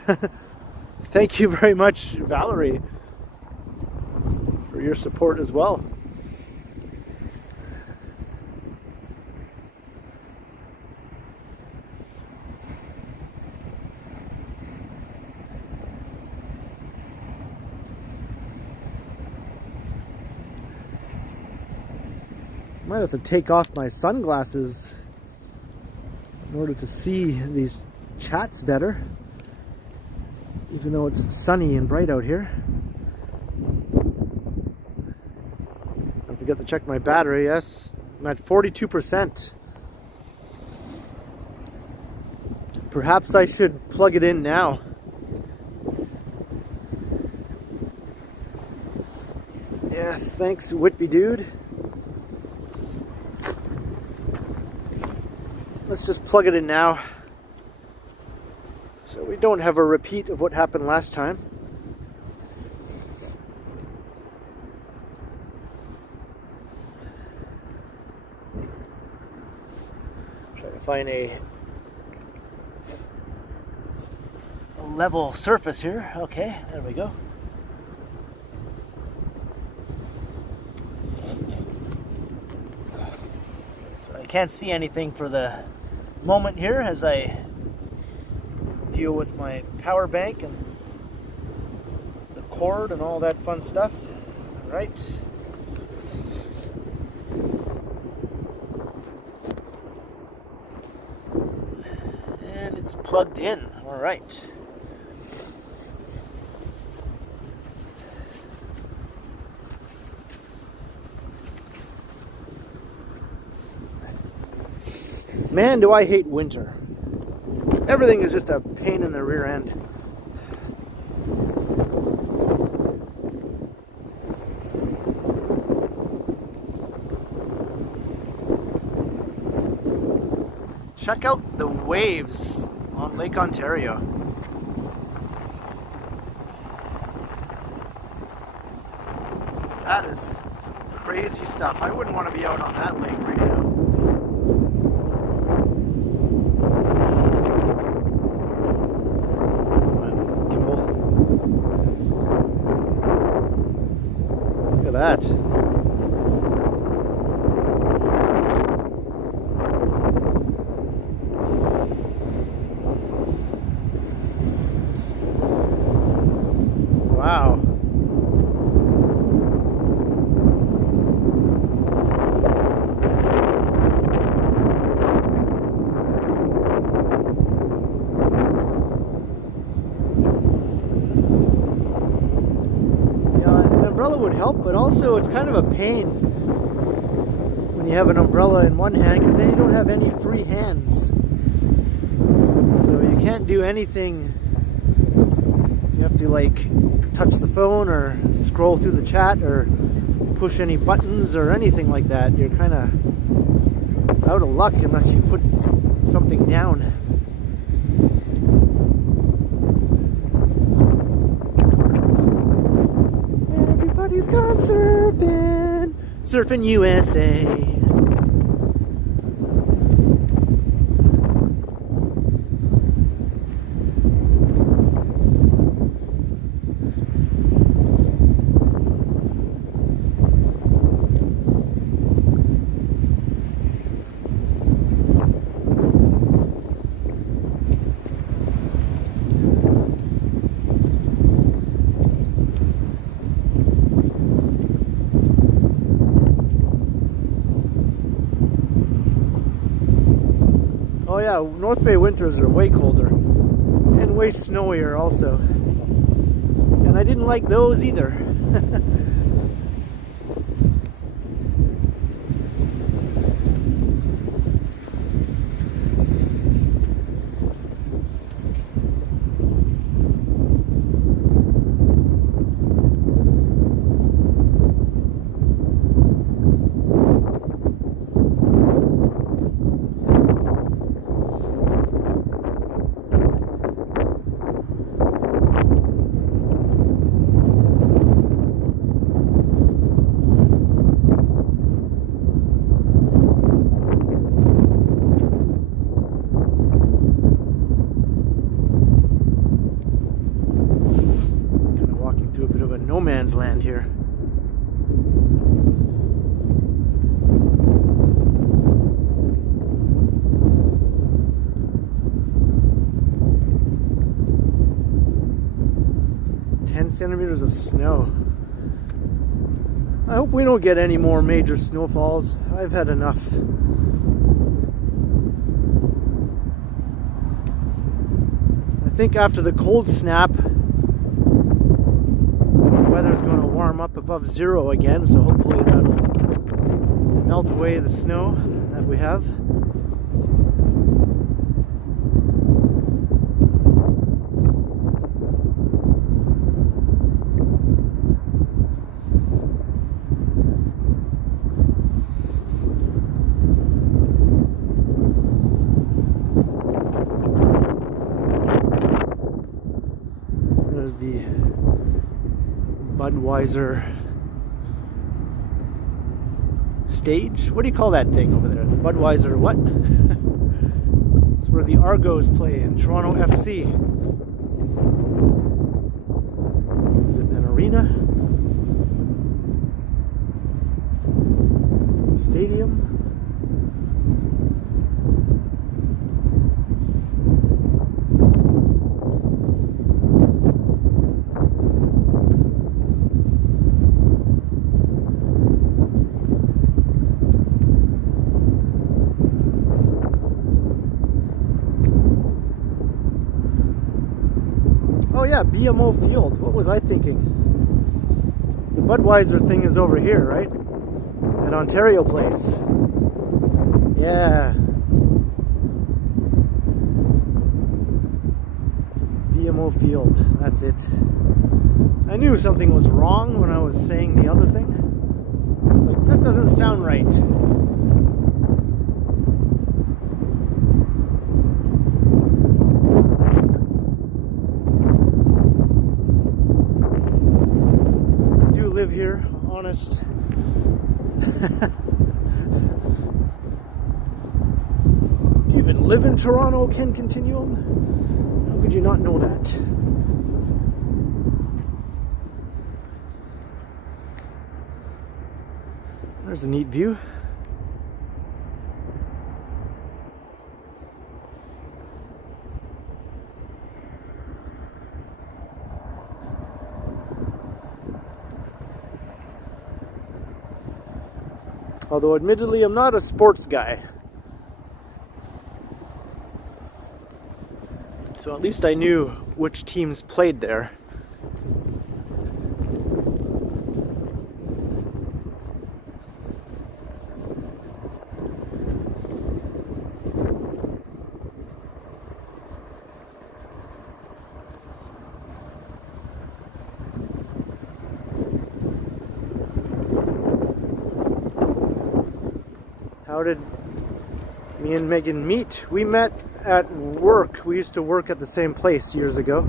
Thank you very much, Valerie, for your support as well. I might have to take off my sunglasses in order to see these chats better. Even though it's sunny and bright out here. Don't forget to check my battery. Yes, I'm at 42%. Perhaps I should plug it in now. Yes, thanks, Whitby dude. Let's just plug it in now, so we don't have a repeat of what happened last time. find a level surface here. Okay, there we go. So I can't see anything for the moment here as I deal with my power bank and the cord and all that fun stuff. All right. And it's plugged in. All right. Man, do I hate winter. Everything is just a pain in the rear end. Check out the waves on Lake Ontario. That is some crazy stuff. I wouldn't want to be out on that lake right now. That. Wow. Would help, but also it's kind of a pain when you have an umbrella in one hand, because then you don't have any free hands, so you can't do anything. You have to like touch the phone or scroll through the chat or push any buttons or anything like that. You're kind of out of luck unless you put something down. Everybody's gone surfing, surfing USA. Oh yeah, North Bay winters are way colder and way snowier also. And I didn't like those either. No man's land here. Centimeters of snow. I hope we don't get any more major snowfalls. I've had enough. I think after the cold snap, weather's going to warm up above zero again, so hopefully that'll melt away the snow that we have. There's the Budweiser stage. What do you call that thing over there? The Budweiser what? It's where the Argos play in Toronto FC. Is it an arena? Stadium? Oh yeah, BMO Field. What was I thinking? The Budweiser thing is over here, right? At Ontario Place. Yeah. BMO Field. That's it. I knew something was wrong when I was saying the other thing. I was like, that doesn't sound right. Live here, honest. Do you even live in Toronto, Ken Continuum? How could you not know that? There's a neat view. Although admittedly I'm not a sports guy. So at least I knew which teams played there. How did me and Megan meet? We met at work. We used to work at the same place years ago.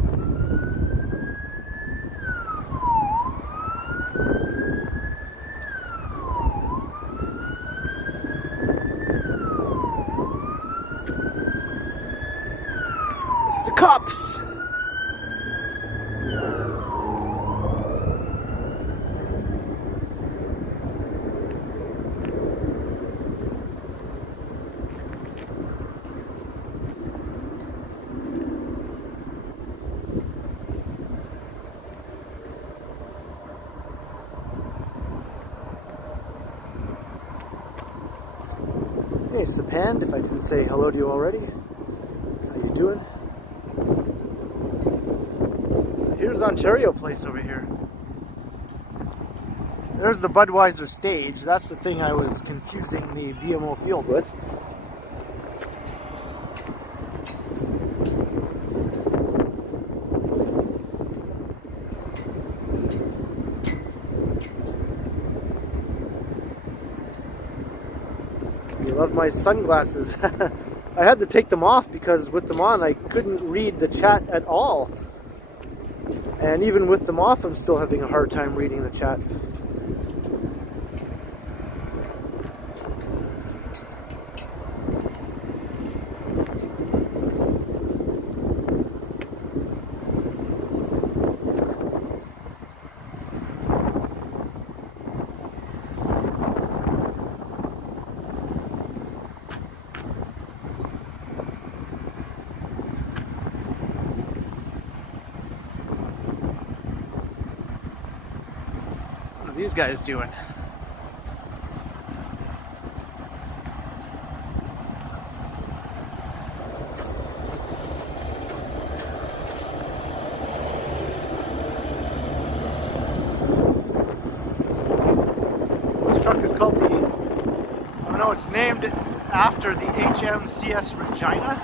It's the cops! Hey, Sapand, if I didn't say hello to you already. How you doing? So here's Ontario Place over here. There's the Budweiser stage. That's the thing I was confusing the BMO Field with. You love my sunglasses. I had to take them off because with them on I couldn't read the chat at all. And even with them off I'm still having a hard time reading the chat. These guys doing? This truck is called the, oh no, it's named after the HMCS Regina.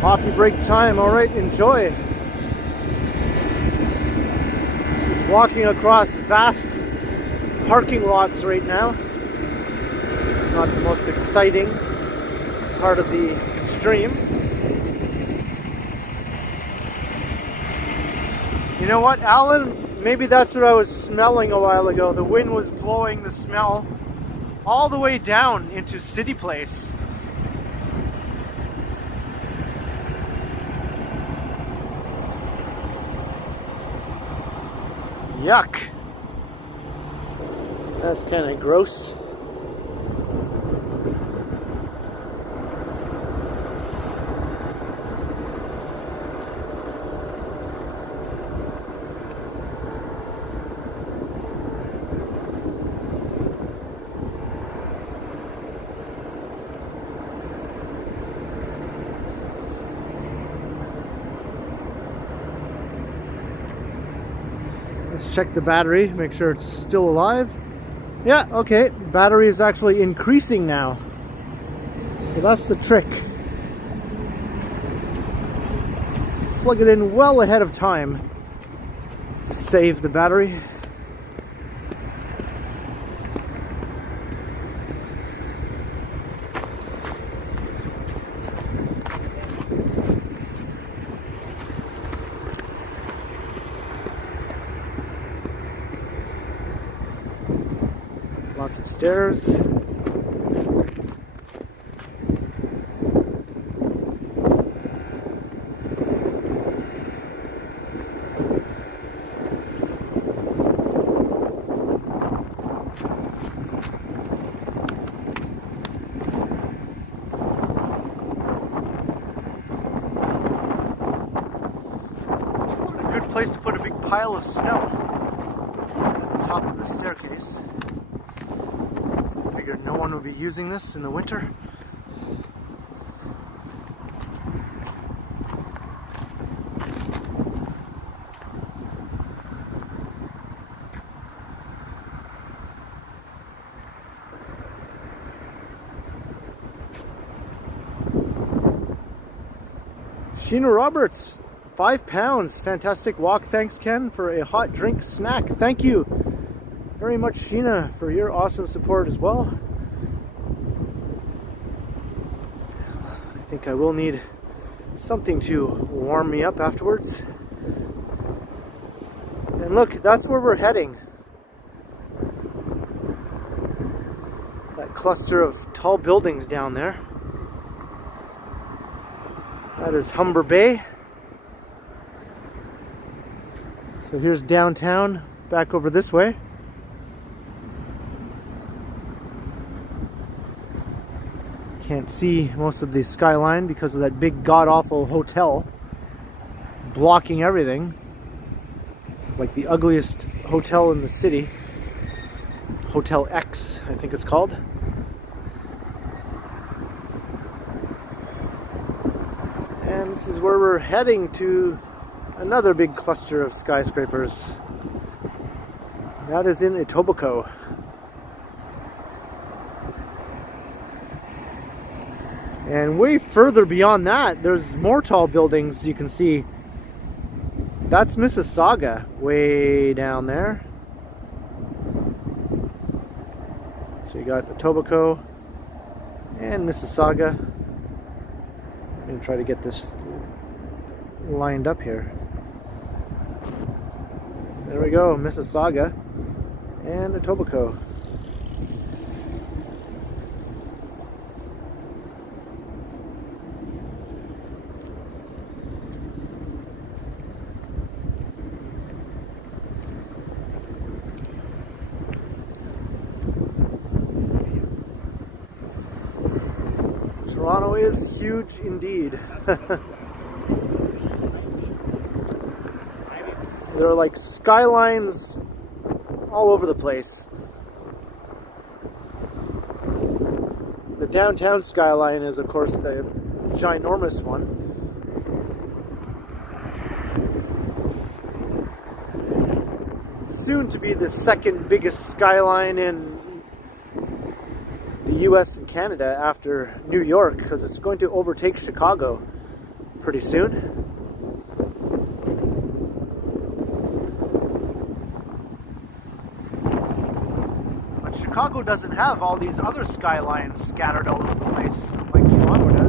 Coffee break time, all right, enjoy. Just walking across vast parking lots right now. Not the most exciting part of the stream. You know what, Alan? Maybe that's what I was smelling a while ago. The wind was blowing the smell all the way down into CityPlace. Yuck. That's kind of gross. Let's check the battery, make sure it's still alive. Yeah, okay, battery is actually increasing now. So that's the trick. Plug it in well ahead of time to save the battery. Lots of stairs. What a good place to put a big pile of snow at the top of the staircase. Figured no one would be using this in the winter. Sheena Roberts, 5 pounds. Fantastic walk. Thanks, Ken, for a hot drink snack. Thank you very much, Sheena, for your awesome support as well. I think I will need something to warm me up afterwards. And look, that's where we're heading. That cluster of tall buildings down there. That is Humber Bay. So here's downtown, back over this way. Can't see most of the skyline because of that big god-awful hotel blocking everything. It's like the ugliest hotel in the city. Hotel X, I think it's called. And this is where we're heading to another big cluster of skyscrapers. That is in Etobicoke. And way further beyond that, there's more tall buildings you can see. That's Mississauga, way down there. So you got Etobicoke and Mississauga. I'm going to try to get this lined up here. There we go, Mississauga and Etobicoke. Toronto is huge indeed. There are like skylines all over the place. The downtown skyline is, of course, the ginormous one. Soon to be the second biggest skyline in the US and Canada after New York, because it's going to overtake Chicago pretty soon. But Chicago doesn't have all these other skylines scattered all over the place like Toronto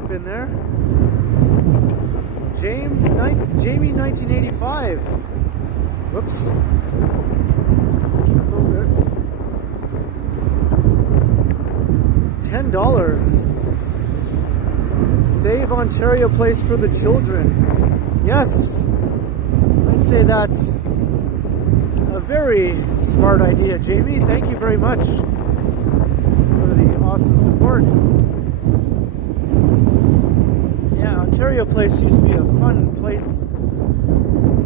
pop in there. Jamie 1985. Whoops. Cancel there. $10. Save Ontario Place for the children. Yes, I'd say that's a very smart idea, Jamie. Thank you very much for the awesome support. Yeah, Ontario Place used to be a fun place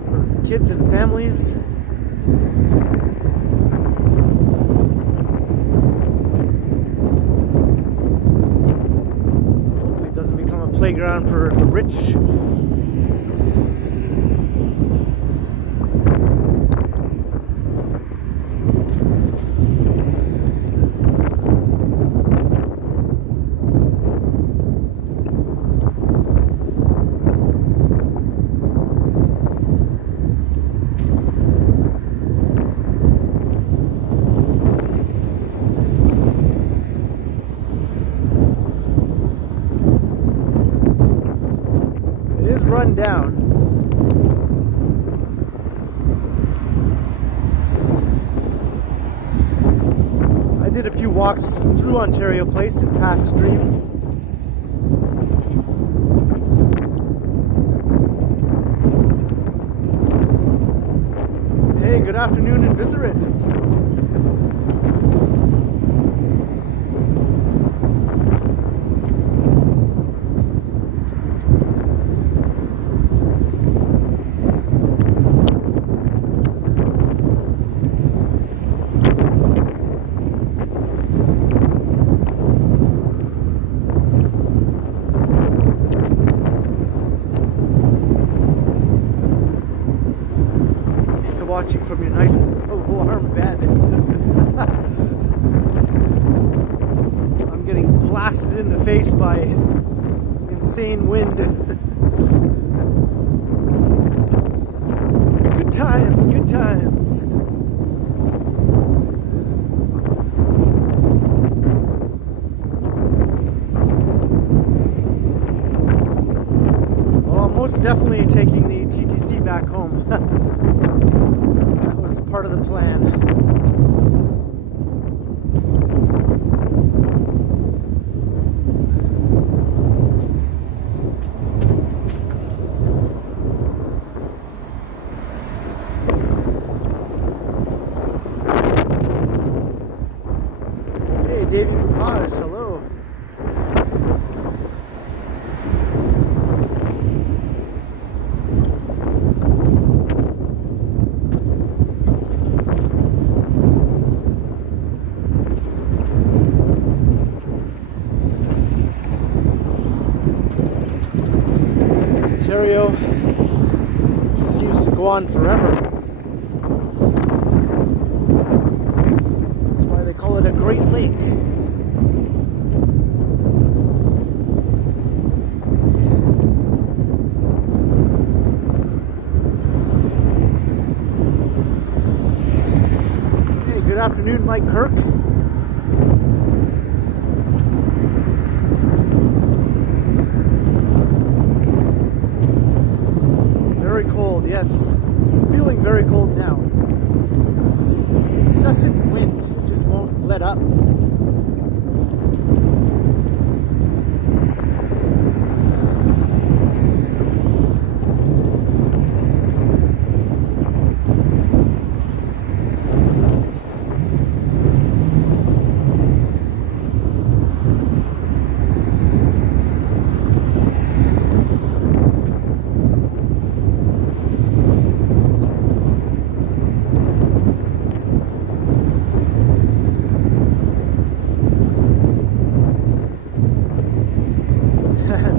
for kids and families. Hopefully it doesn't become a playground for the rich. Run down. I did a few walks through Ontario Place in past streams. Hey, good afternoon, Invisirit. Watching from your nice warm bed. I'm getting blasted in the face by insane wind. Good times, good times. Oh, I'm most definitely taking the GTC back home. Part of the plan. Hey, Davey Bukaj, hello. Ontario just seems to go on forever. That's why they call it a Great Lake. Hey, good afternoon, Mike Kirk. Very cold, yes. It's feeling very cold now. This incessant wind just won't let up.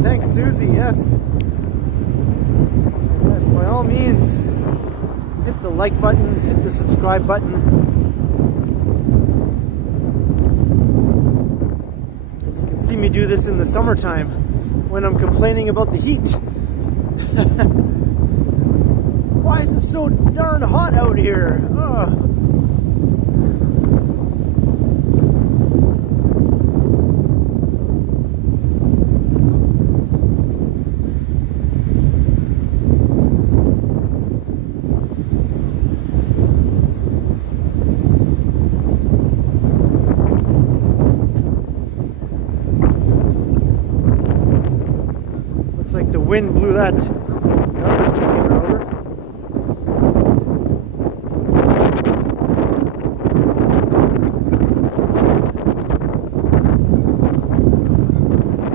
Thanks, Susie. Yes. Yes, by all means, hit the like button, hit the subscribe button. You can see me do this in the summertime when I'm complaining about the heat. Why is it so darn hot out here? Ugh. Looks like the wind blew that garbage container over.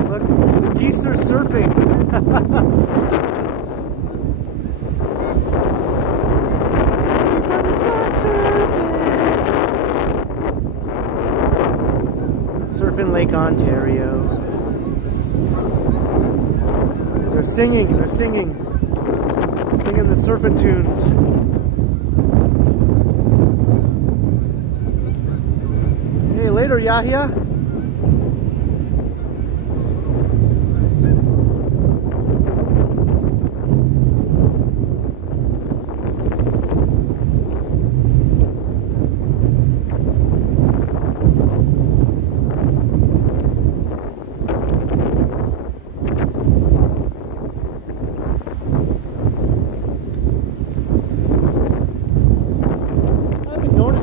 Look, the geese are surfing. Surfing Lake Ontario. They're singing the surfing tunes. Hey, later, Yahya.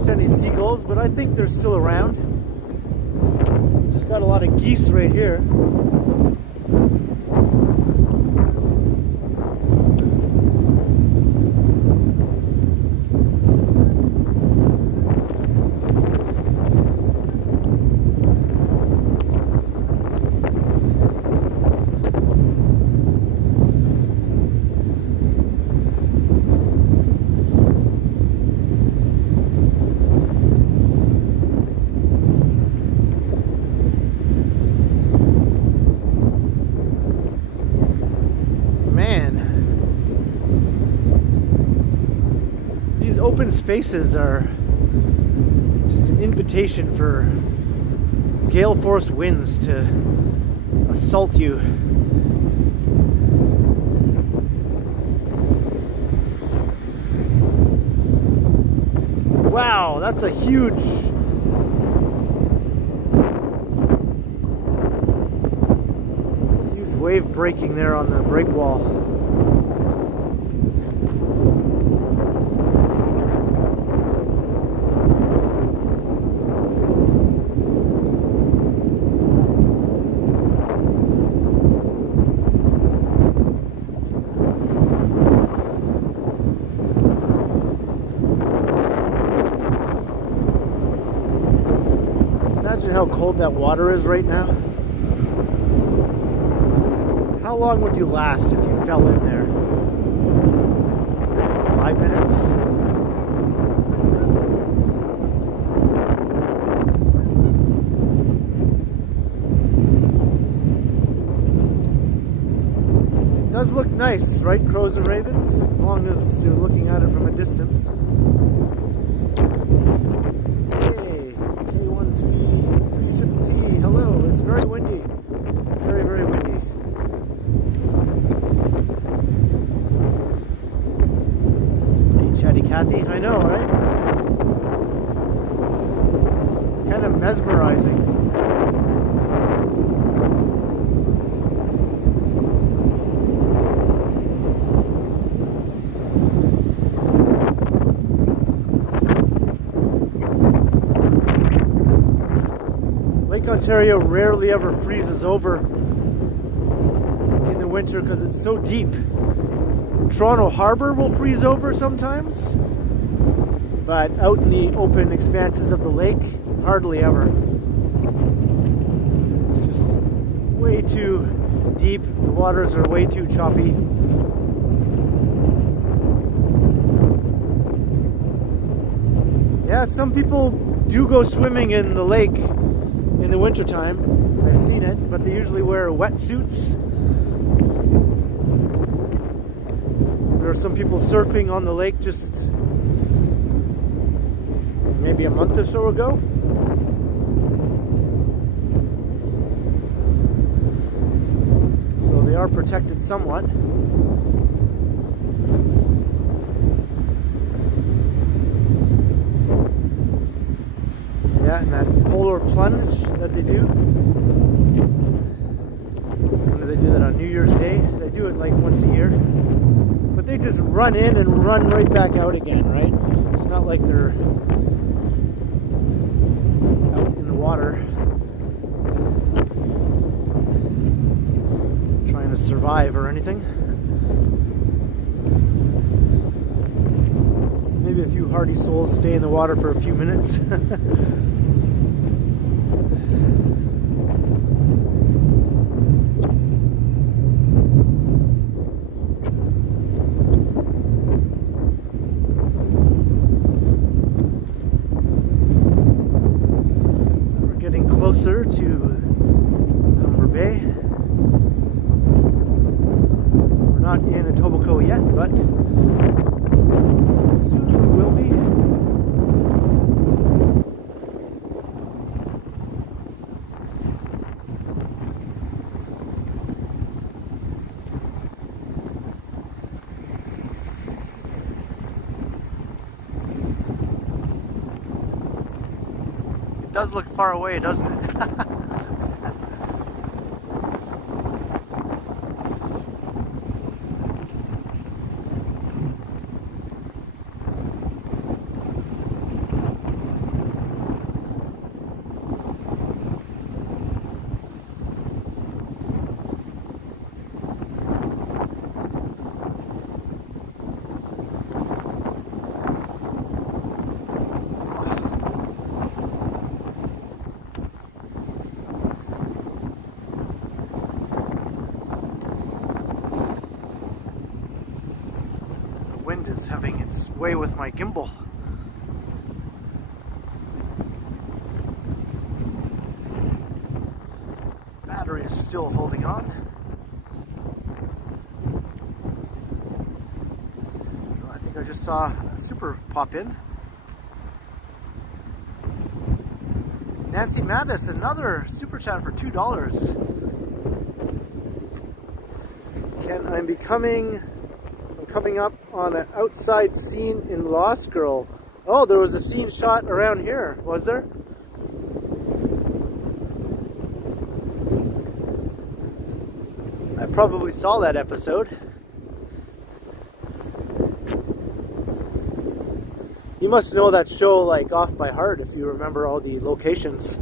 Any seagulls, but I think they're still around. Just got a lot of geese right here. Open spaces are just an invitation for gale force winds to assault you. Wow, that's a huge wave breaking there on the break wall. Imagine how cold that water is right now. How long would you last if you fell in there? 5 minutes? It does look nice, right, Crows and Ravens? As long as you're looking at it from a distance. Hello, it's very windy. Very, very windy. Hey, Chatty Cathy, I know, right? It's kind of mesmerizing. Lake Ontario rarely ever freezes over in the winter because it's so deep. Toronto Harbor will freeze over sometimes, but out in the open expanses of the lake, hardly ever. It's just way too deep. The waters are way too choppy. Yeah, some people do go swimming in the lake in the wintertime. I've seen it, but they usually wear wetsuits. There are some people surfing on the lake just maybe a month or so ago. So they are protected somewhat. Yeah, and that polar plunge that they do. When do they do that? On New Year's Day? They do it like once a year. But they just run in and run right back out again, right? It's not like they're out in the water trying to to survive or anything. Maybe a few hardy souls stay in the water for a few minutes. Closer to Humber Bay. We're not in Etobicoke yet, but soon we will be. It does look far away, doesn't it? Wind is having its way with my gimbal. Battery is still holding on. I think I just saw a super pop in. Nancy Mattis, another super chat for $2. Ken, I'm coming up on an outside scene in Lost Girl. Oh, there was a scene shot around here, was there? I probably saw that episode. You must know that show like off by heart if you remember all the locations.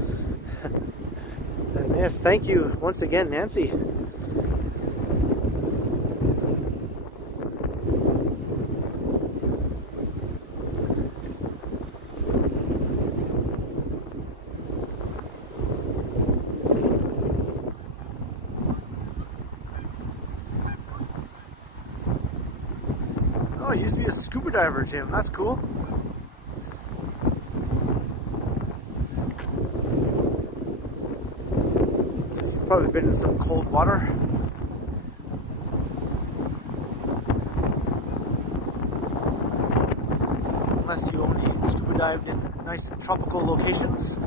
And yes, thank you once again, Nancy. Oh, it used to be a scuba diver gym. That's cool. So you've probably been in some cold water. Unless you only scuba dived in nice tropical locations.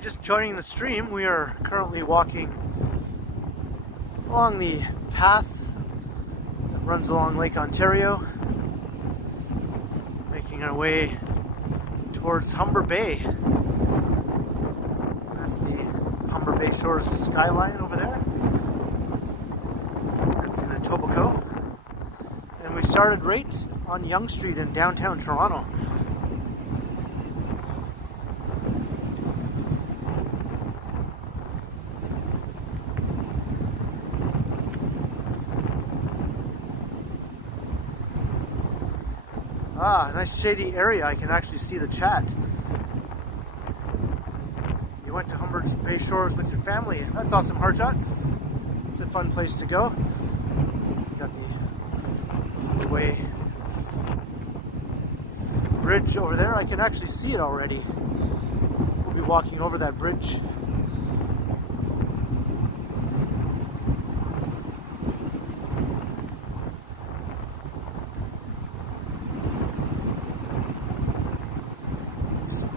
Just joining the stream, we are currently walking along the path that runs along Lake Ontario, making our way towards Humber Bay. That's the Humber Bay Shores skyline over there. That's in Etobicoke. And we started right on Yonge Street in downtown Toronto. Ah, nice shady area. I can actually see the chat. You went to Humber Bay Shores with your family. That's awesome, Hardshot. It's a fun place to go. Got the way bridge over there. I can actually see it already. We'll be walking over that bridge.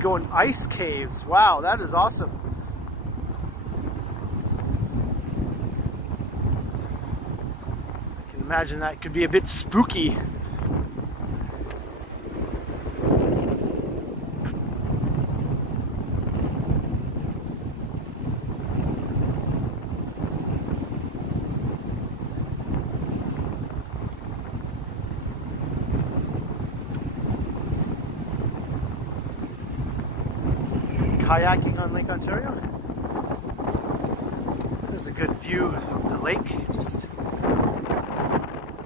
going ice caves. Wow, that is awesome. I can imagine that could be a bit spooky. Kayaking on Lake Ontario. There's a good view of the lake, just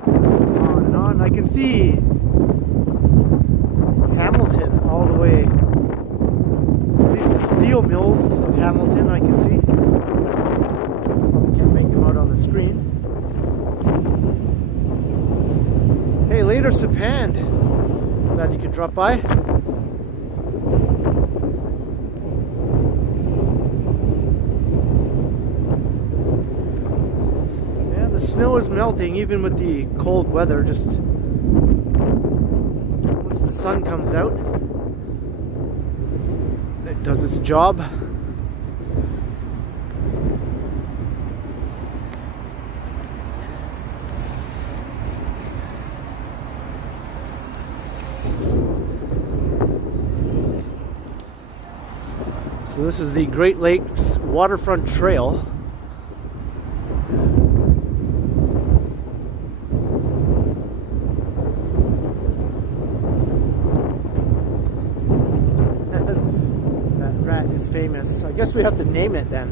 on and on. I can see Hamilton all the way, at least the steel mills of Hamilton I can see. Probably can't make them out on the screen. Hey, later Sapand. Glad you could drop by. Snow is melting even with the cold weather. Just once the sun comes out, it does its job. So this is the Great Lakes Waterfront Trail. Famous. I guess we have to name it then.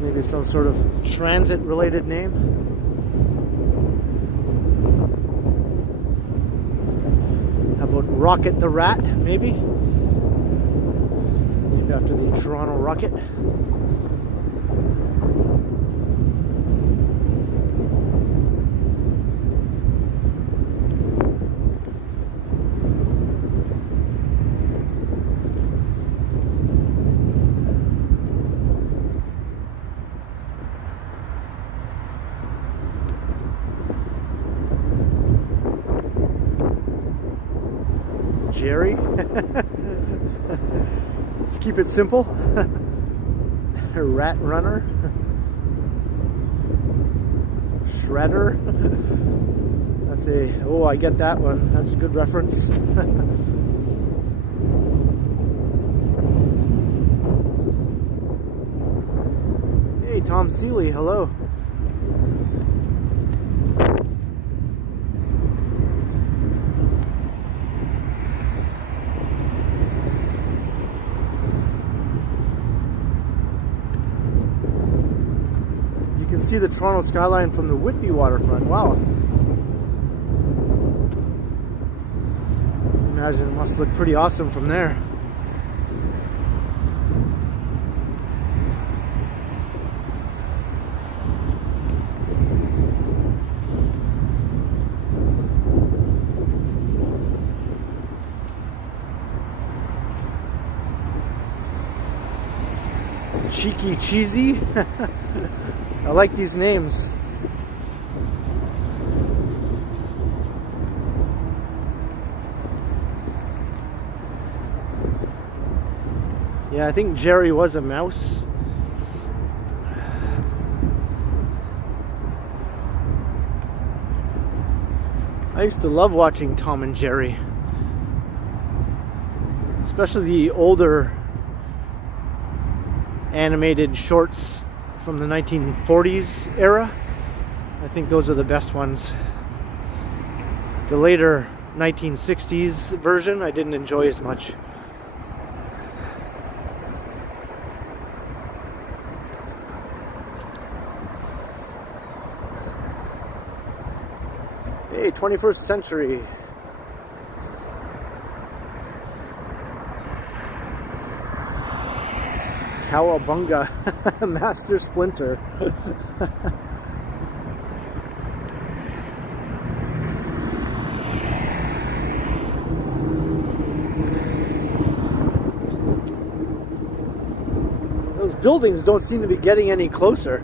Maybe some sort of transit related name. How about Rocket the Rat, maybe? Named after the Toronto Rocket. Jerry. Let's keep it simple. Rat Runner. Shredder. That's a, oh, I get that one. That's a good reference. Hey, Tom Seeley, hello. See the Toronto skyline from the Whitby waterfront. Wow. Imagine it must look pretty awesome from there. Cheeky Cheesy. I like these names. Yeah, I think Jerry was a mouse. I used to love watching Tom and Jerry. Especially the older animated shorts from the 1940s era. I think those are the best ones. The later 1960s version I didn't enjoy as much. Hey, 21st century. Cowabunga. Master Splinter. Those buildings don't seem to be getting any closer.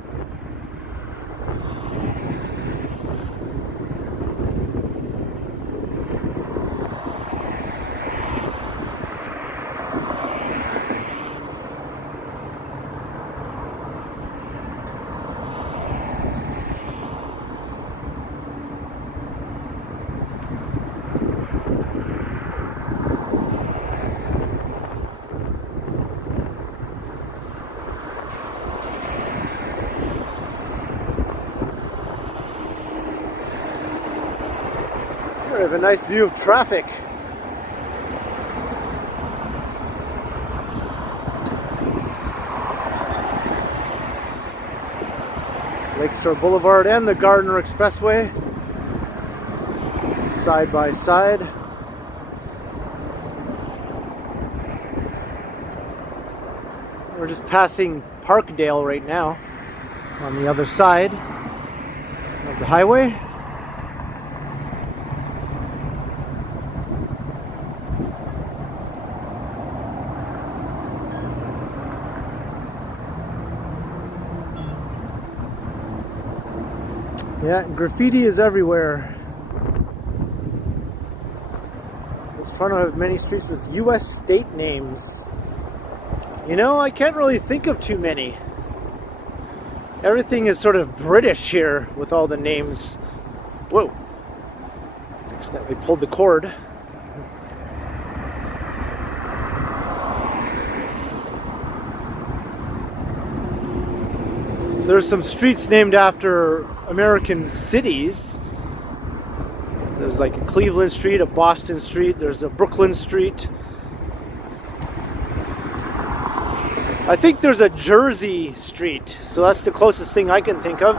have a nice view of traffic. Lakeshore Boulevard and the Gardner Expressway side by side. We're just passing Parkdale right now on the other side of the highway. Yeah, graffiti is everywhere. It's Toronto have many streets with U.S. state names. You know, I can't really think of too many. Everything is sort of British here with all the names. Whoa. Accidentally pulled the cord. There's some streets named after American cities. There's like a Cleveland Street, a Boston Street, there's a Brooklyn Street. I think there's a Jersey Street, so that's the closest thing I can think of.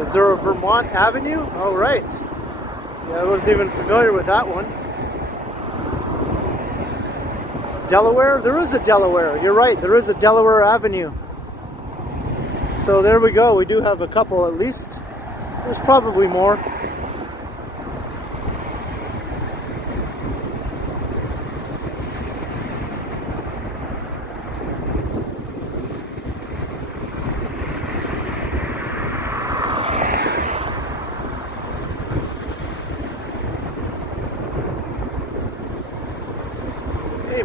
Is there a Vermont Avenue? Oh, right. See, I wasn't even familiar with that one. Delaware? There is a Delaware. You're right, there is a Delaware Avenue. So there we go. We do have a couple at least. There's probably more.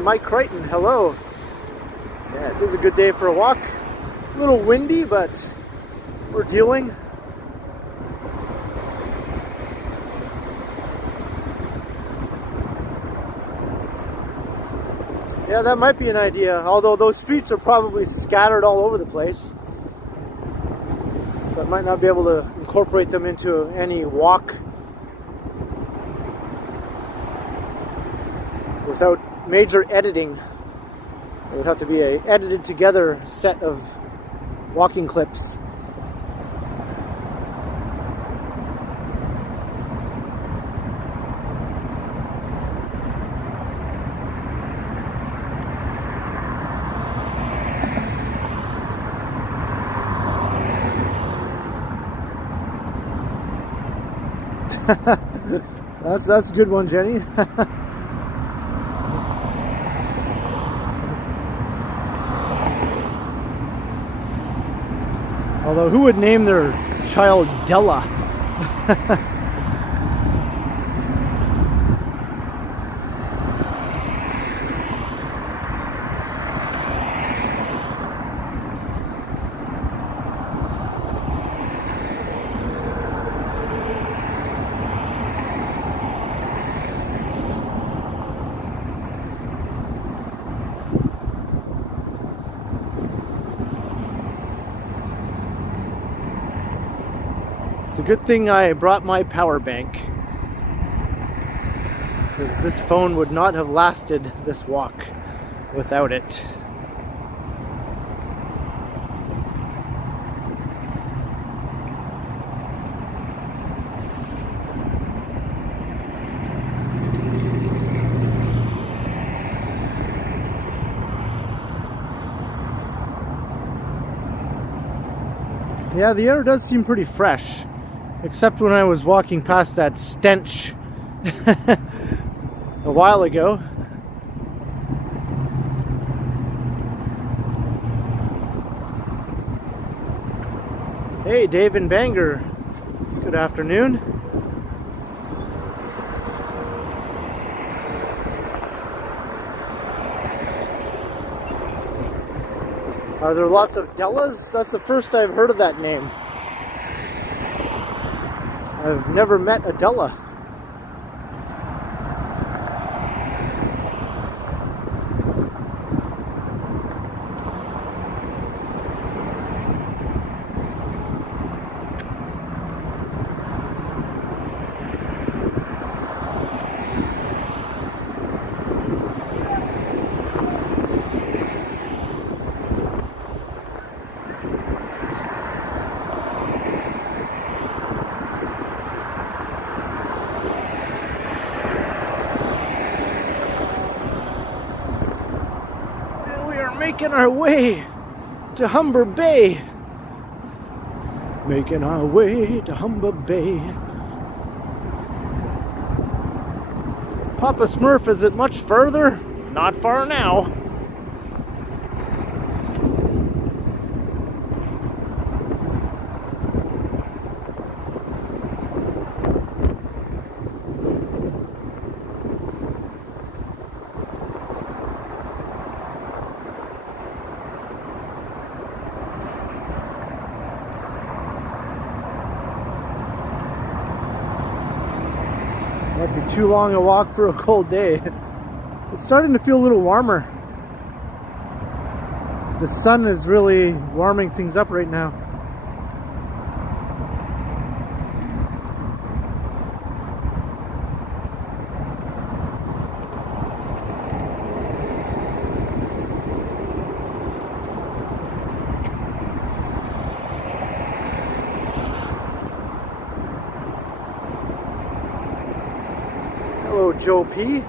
Mike Crichton, hello. Yeah, this is a good day for a walk. A little windy, but we're dealing. Yeah, that might be an idea, although those streets are probably scattered all over the place. So I might not be able to incorporate them into any walk without major editing. It would have to be a edited together set of walking clips. That's a good one, Jenny. Although, who would name their child Della? It's a good thing I brought my power bank, because this phone would not have lasted this walk without it. Yeah, the air does seem pretty fresh. Except when I was walking past that stench a while ago. Hey, Dave and Bangor. Good afternoon. Are there lots of Dellas? That's the first I've heard of that name. I've never met a Della. Making our way to Humber Bay. Making our way to Humber Bay. Papa Smurf, is it much further? Not far now. Might be too long a walk for a cold day. It's starting to feel a little warmer. The sun is really warming things up right now. Hello, Joe P.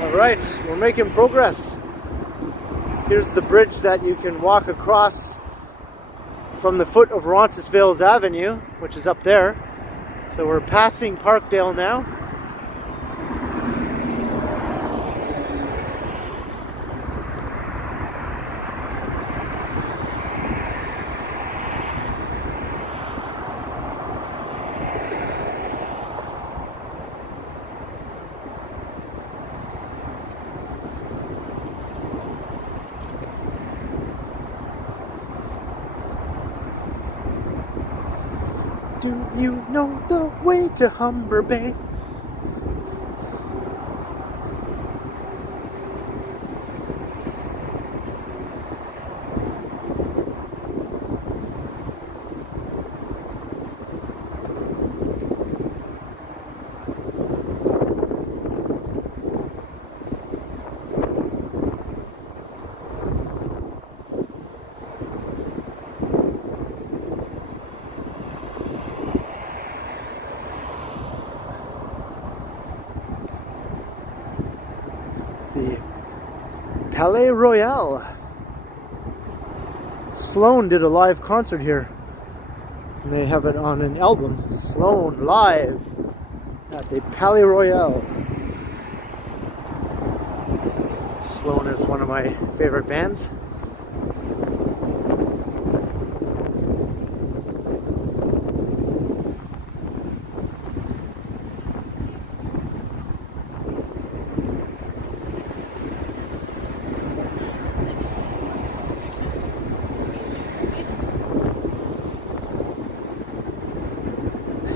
All right, we're making progress. Here's the bridge that you can walk across from the foot of Roncesvalles Avenue, which is up there. So we're passing Parkdale now. Do you know the way to Humber Bay? The Palais Royal. Sloan did a live concert here, and they have it on an album. Sloan live at the Palais Royal. Sloan is one of my favorite bands.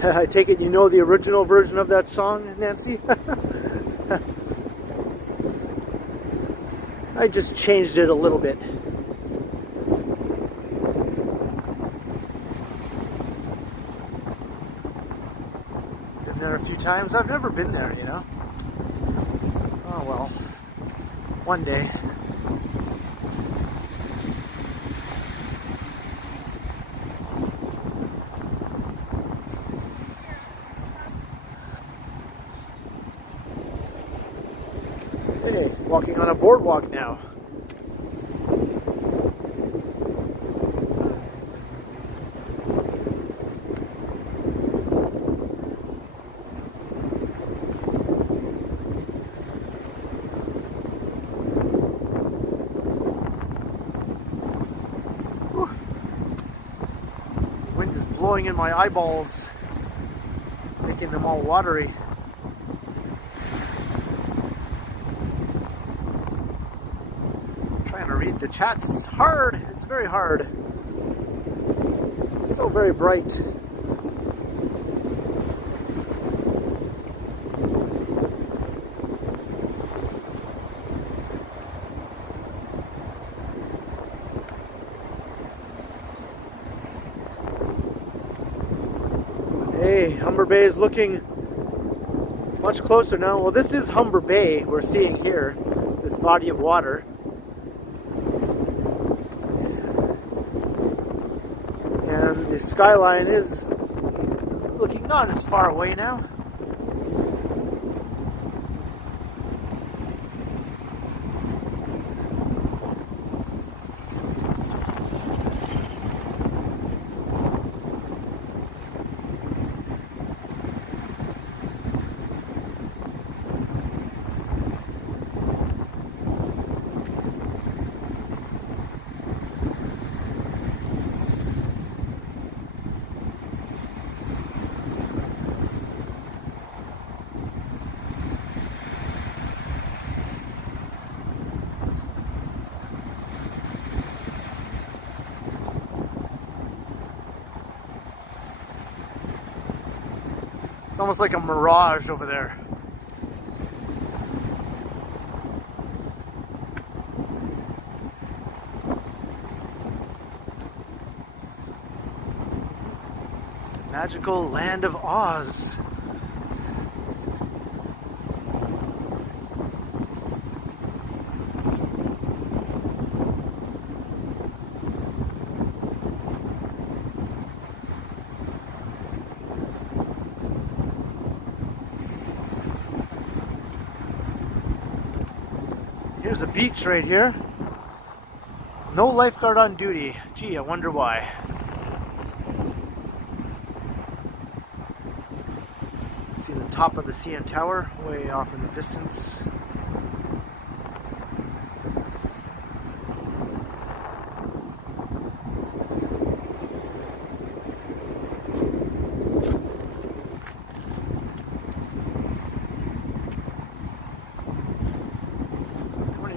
I take it you know the original version of that song, Nancy? I just changed it a little bit. Been there a few times. I've never been there, you know. Oh well, one day. Hey, walking on a boardwalk now. flowing in my eyeballs, making them all watery. Trying to read the chats is hard. It's very hard. So very bright. Hey, Humber Bay is looking much closer now. Well, this is Humber Bay we're seeing here, this body of water. And the skyline is looking not as far away now. It's almost like a mirage over there. It's the magical land of Oz. Here's a beach right here. No lifeguard on duty. Gee, I wonder why. See the top of the CN Tower way off in the distance.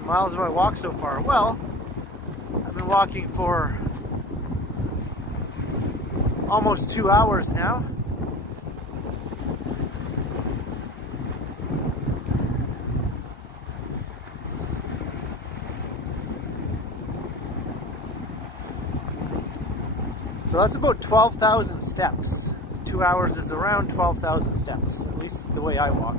Miles have I walked so far? Well, I've been walking for almost 2 hours now. So that's about 12,000 steps. 2 hours is around 12,000 steps, at least the way I walk.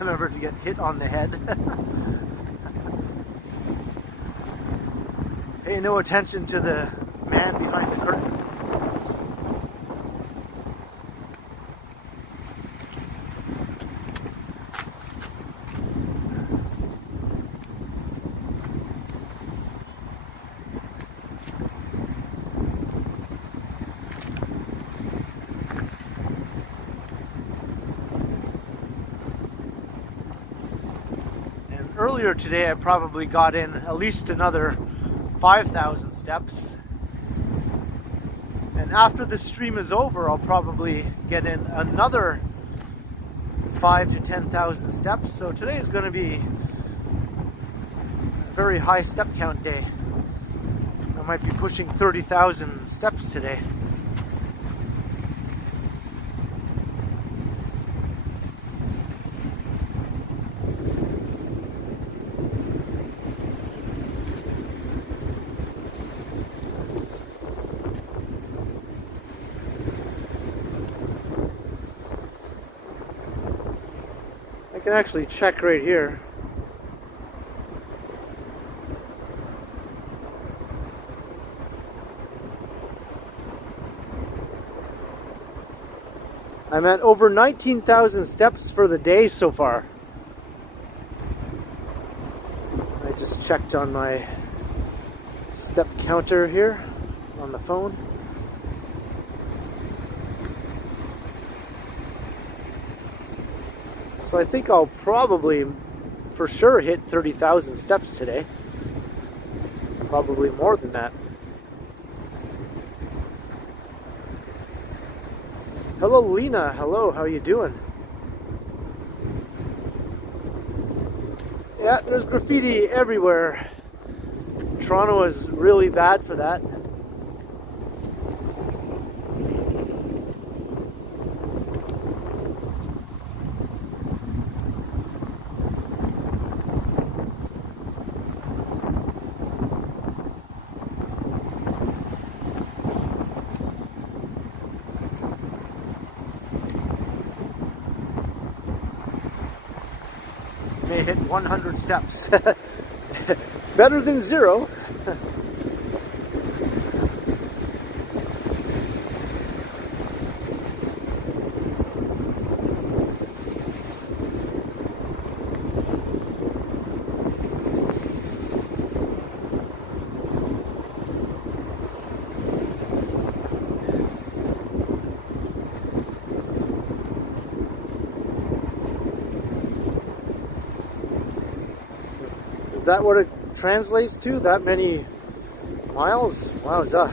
Remember to get hit on the head. Pay no attention to the man behind the curtain. Earlier today I probably got in at least another 5,000 steps, and after the stream is over I'll probably get in another 5,000 to 10,000 steps. So today is going to be a very high step count day. I might be pushing 30,000 steps today. I can actually check right here. I'm at over 19,000 steps for the day so far. I just checked on my step counter here on the phone. So I think I'll probably for sure hit 30,000 steps today. Probably more than that. Hello Lena, hello, how you doing? Yeah, there's graffiti everywhere. Toronto is really bad for that. May hit 100 steps. Better than 0. Is that what it translates to? That many miles? Wowza.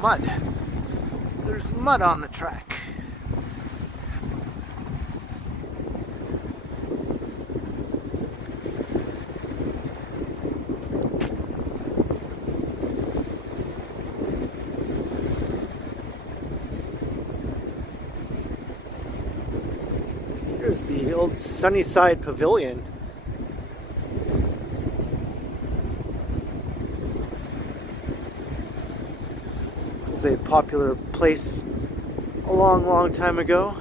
Mud. There's mud on the track. Here's the old Sunnyside Pavilion. It's a popular place a long time ago.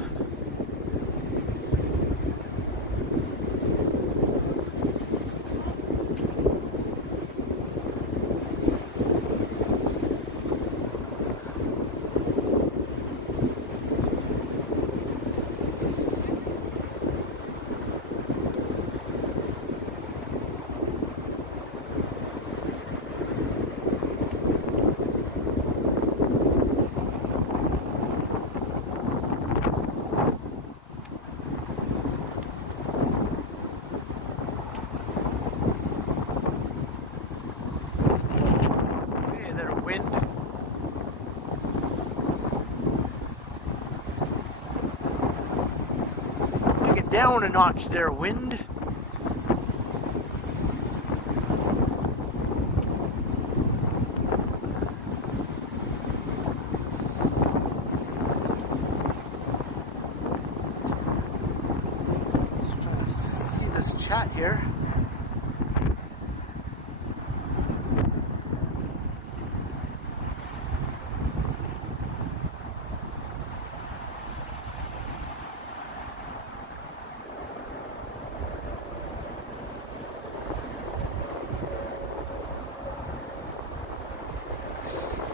Down a notch there, wind. Just trying to see this chat here.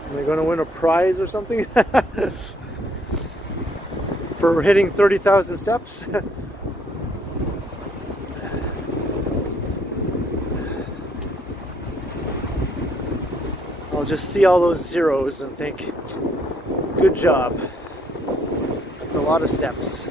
Am I going to win a prize or something? For hitting 30,000 steps? I'll just see all those zeros and think, good job. That's a lot of steps.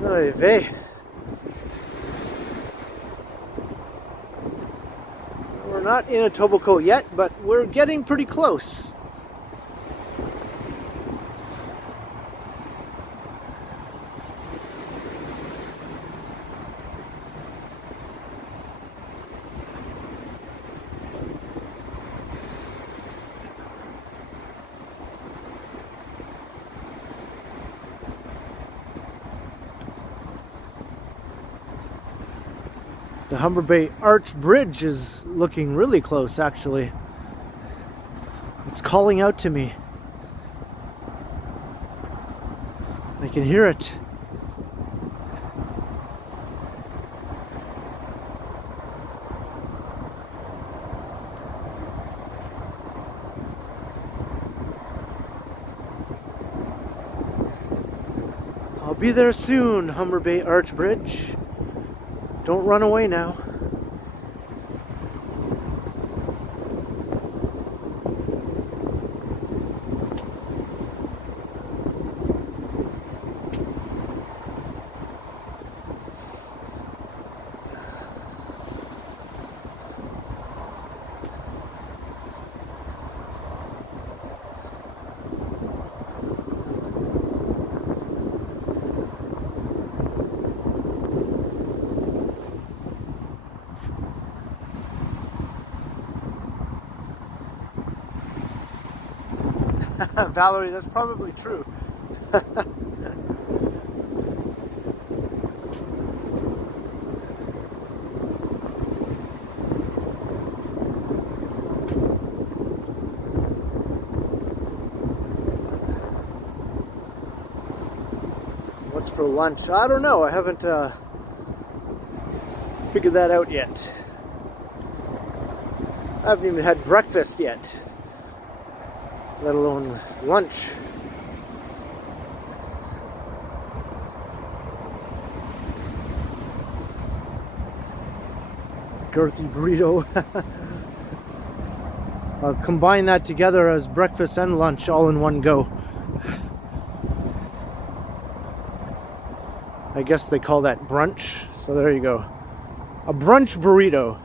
Oy vey. not in Etobicoke yet, but we're getting pretty close. The Humber Bay Arch Bridge is looking really close, actually. It's calling out to me. I can hear it. I'll be there soon, Humber Bay Arch Bridge. Don't run away now. Valerie, that's probably true. What's for lunch? I don't know. I haven't figured that out yet. I haven't even had breakfast yet, let alone lunch. Girthy burrito. I'll combine that together as breakfast and lunch all in one go. I guess they call that brunch, so there you go. A brunch burrito.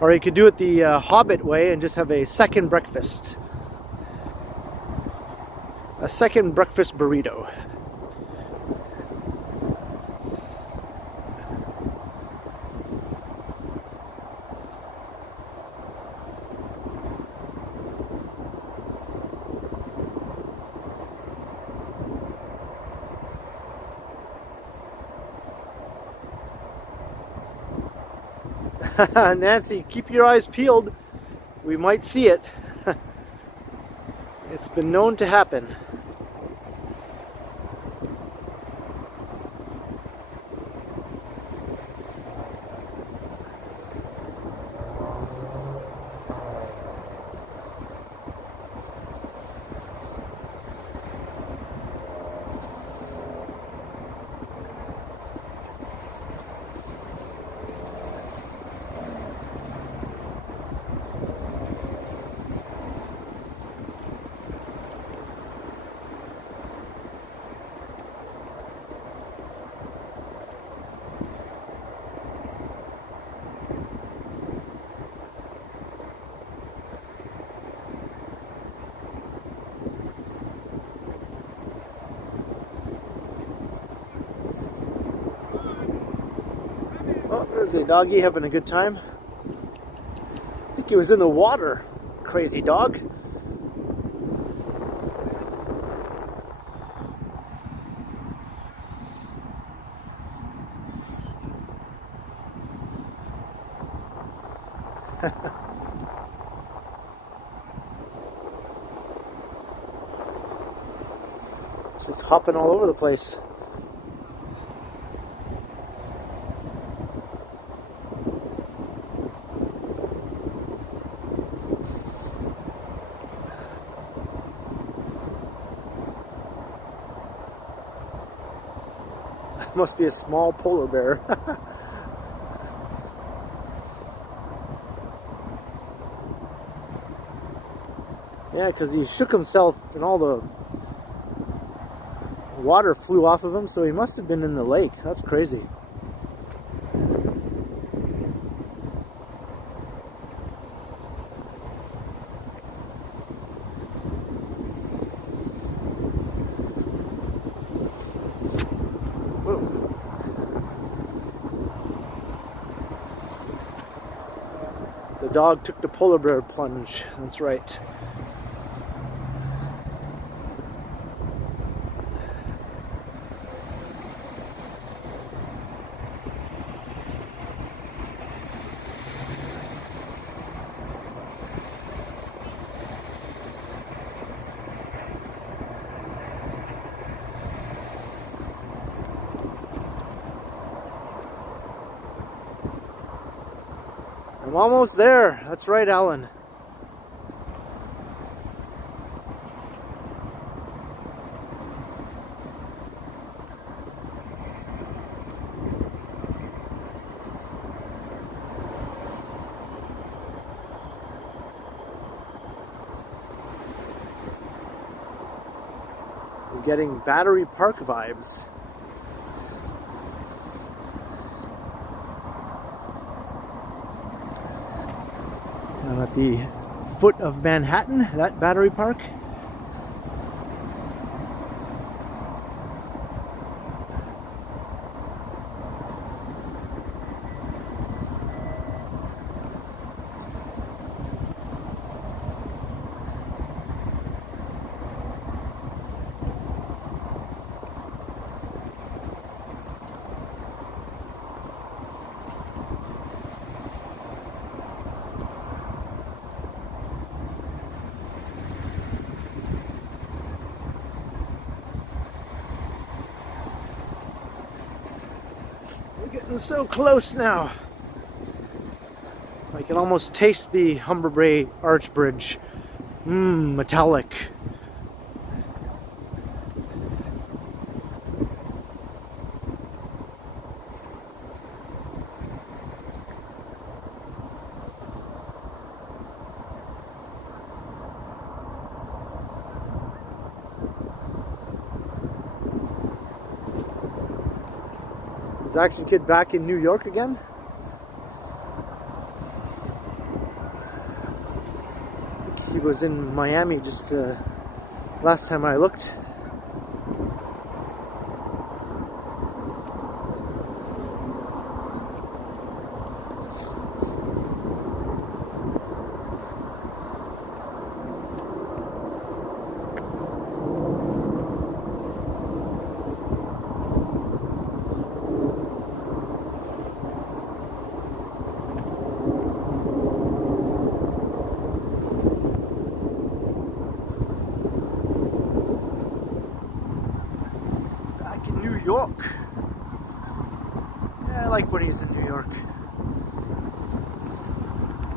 Or you could do it the Hobbit way and just have a second breakfast. A second breakfast burrito. Nancy, keep your eyes peeled. We might see it. It's been known to happen. Oh, there's a doggy having a good time. I think he was in the water. Crazy dog. Just hopping all over the place. Must be a small polar bear. Yeah, because he shook himself and all the water flew off of him, so he must have been in the lake. That's crazy. The dog took the polar bear plunge. That's right. I'm almost there. That's right, Alan. I'm getting Battery Park vibes. I'm at the foot of Manhattan, that Battery Park. Getting so close now. I can almost taste the Humber Bay arch bridge. Metallic. Is Action Kid back in New York again? I think he was in Miami just last time I looked. York. Yeah, I like when he's in New York.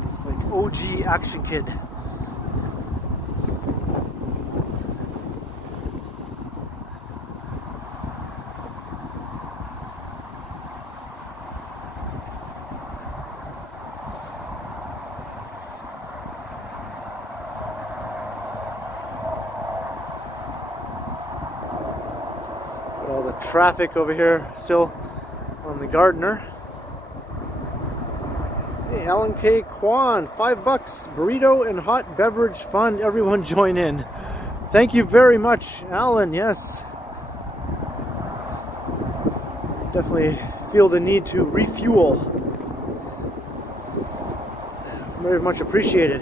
It's like OG Action Kid. All the traffic over here still on the Gardner. Hey, Alan K. Kwan, $5 burrito and hot beverage fund. Everyone join in. Thank you very much, Alan. Yes, definitely feel the need to refuel. Very much appreciated.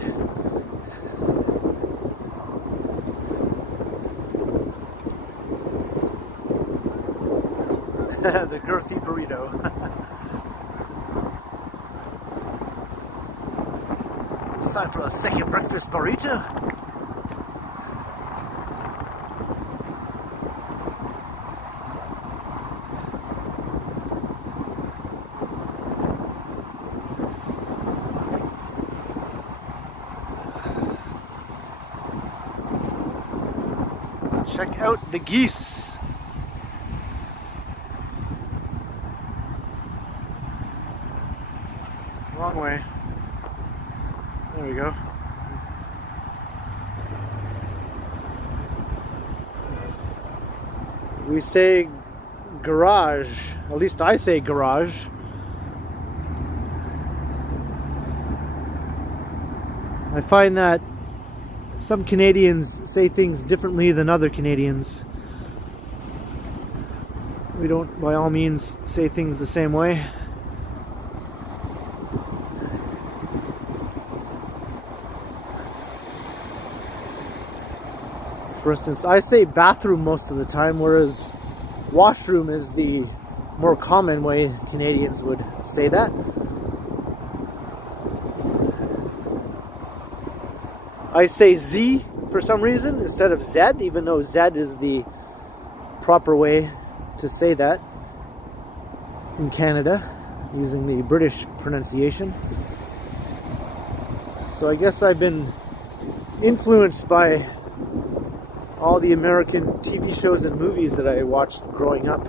The girthy burrito. It's time for a second breakfast burrito. Check out the geese. Wrong way. There we go. We say garage. At least I say garage. I find that some Canadians say things differently than other Canadians. We don't, by all means, say things the same way. For instance, I say bathroom most of the time, whereas washroom is the more common way Canadians would say that. I say Z for some reason instead of Z, even though Z is the proper way to say that in Canada, using the British pronunciation. So I guess I've been influenced by all the American TV shows and movies that I watched growing up.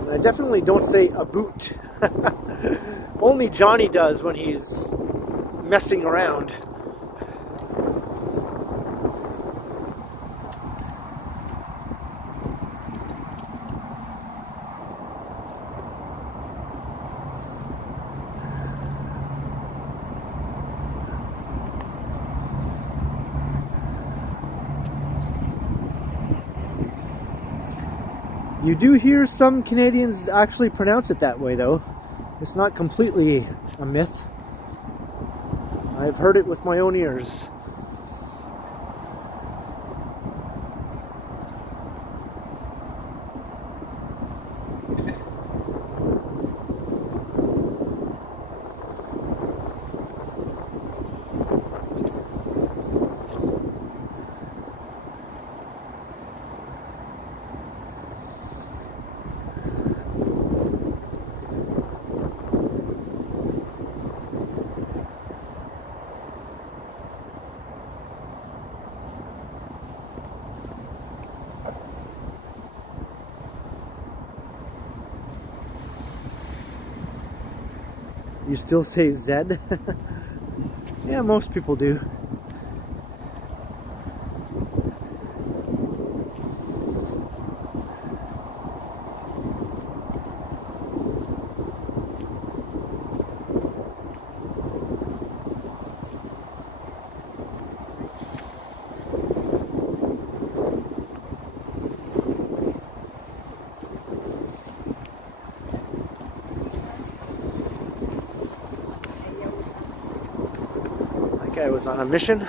And I definitely don't say a boot. Only Johnny does when he's messing around. You do hear some Canadians actually pronounce it that way, though. It's not completely a myth. I've heard it with my own ears. You still say Z? Yeah, most people do. I was on a mission.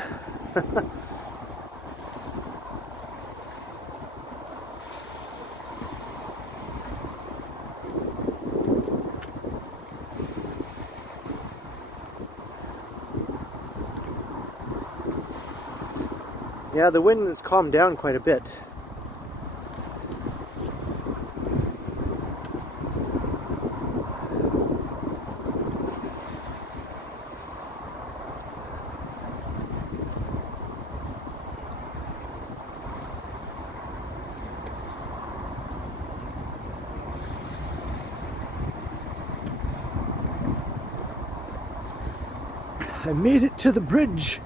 Yeah, the wind has calmed down quite a bit. I made it to the bridge.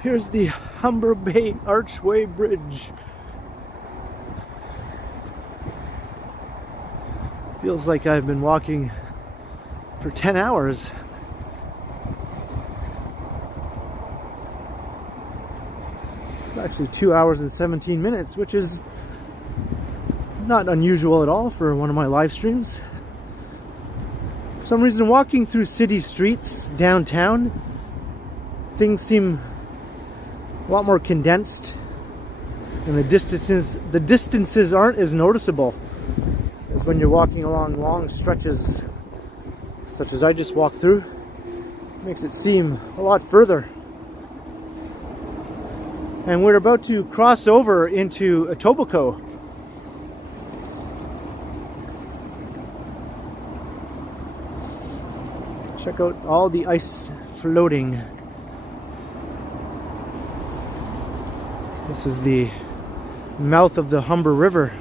Here's the Humber Bay Archway Bridge. Feels like I've been walking for 10 hours. It's actually 2 hours and 17 minutes, which is not unusual at all for one of my live streams. For some reason, walking through city streets downtown, things seem a lot more condensed, and the distances aren't as noticeable as when you're walking along long stretches such as I just walked through. It makes it seem a lot further. And we're about to cross over into Etobicoke. Check out all the ice floating. This is the mouth of the Humber River.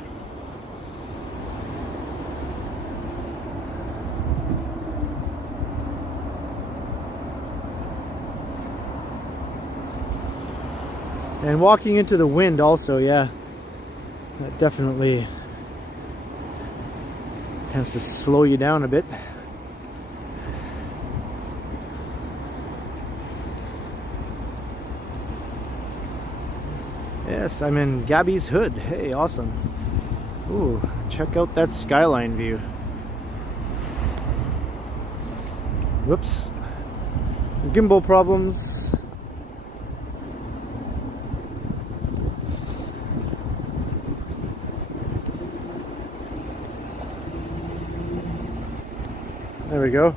And walking into the wind also, yeah, that definitely tends to slow you down a bit. Yes, I'm in Gabby's Hood. Hey, awesome. Ooh, check out that skyline view. Whoops. Gimbal problems. There we go.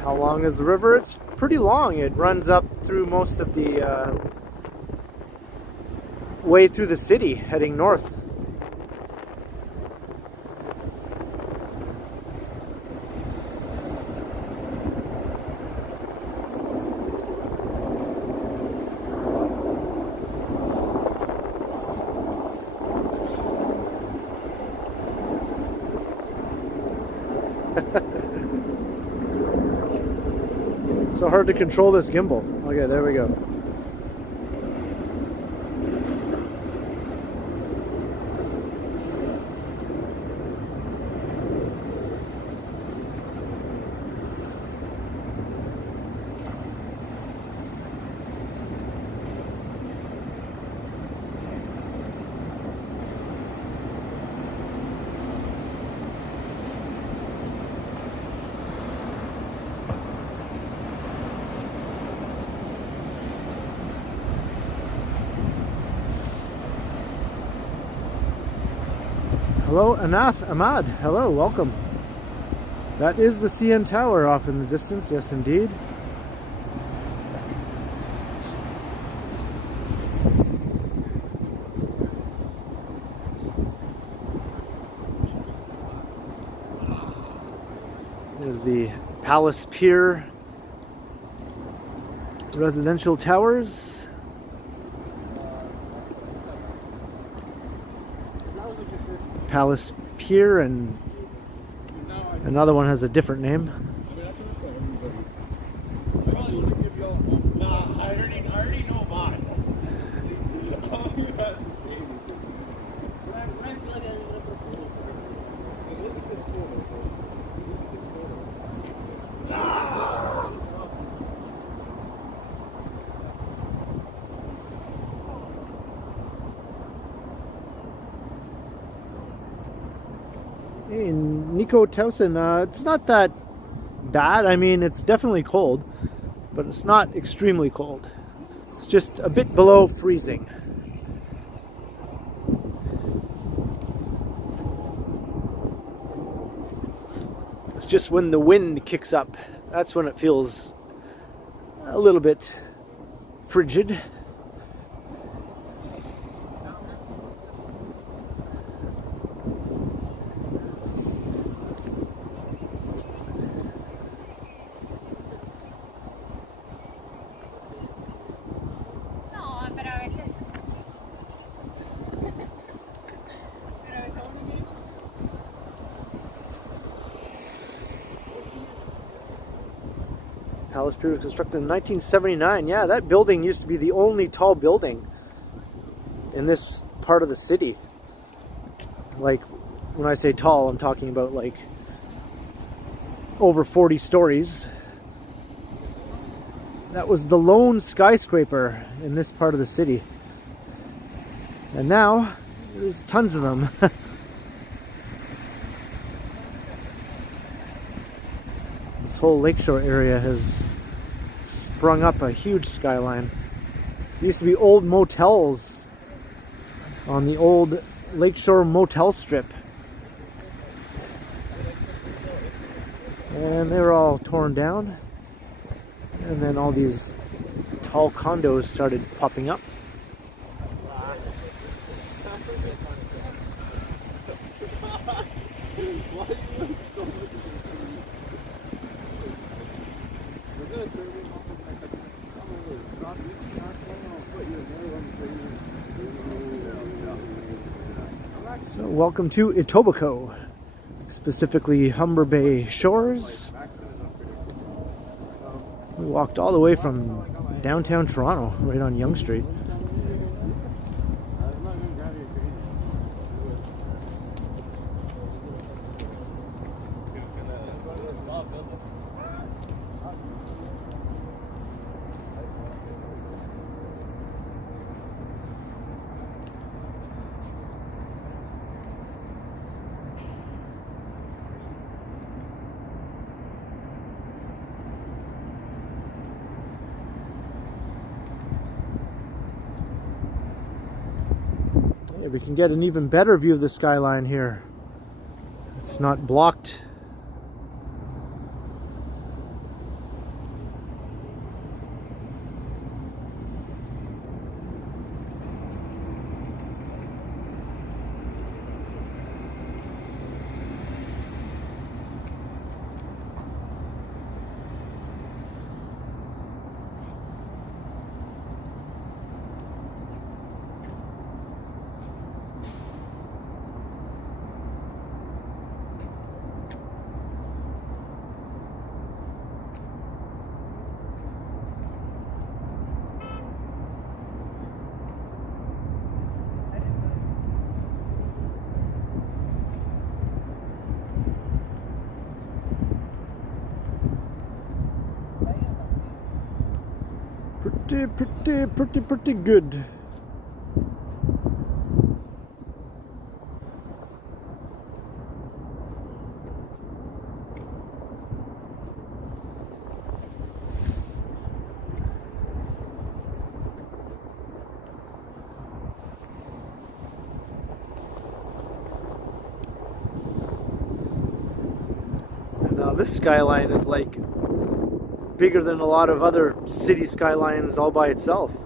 How long is the river? It's pretty long. It runs up through most of the way through the city, heading north. So hard to control this gimbal. Okay, there we go. Hello, Anath Ahmad. Hello, welcome. That is the CN Tower off in the distance. Yes, indeed. There's the Palace Pier residential towers. Palace Pier, and another one has a different name. I already know mine. Hey, Nico Towson, it's not that bad. I mean, it's definitely cold, but it's not extremely cold. It's just a bit below freezing. It's just when the wind kicks up, that's when it feels a little bit frigid. Palace Pier was constructed in 1979. Yeah, that building used to be the only tall building in this part of the city. Like, when I say tall, I'm talking about like over 40 stories. That was the lone skyscraper in this part of the city. And now, there's tons of them. This whole Lakeshore area has sprung up a huge skyline. There used to be old motels on the old Lakeshore motel strip. And they were all torn down. And then all these tall condos started popping up. So welcome to Etobicoke, specifically Humber Bay shores. We walked all the way from downtown Toronto, right on Yonge Street. We can get an even better view of the skyline here. It's not blocked. Pretty good. And now this skyline is like bigger than a lot of other city skylines all by itself.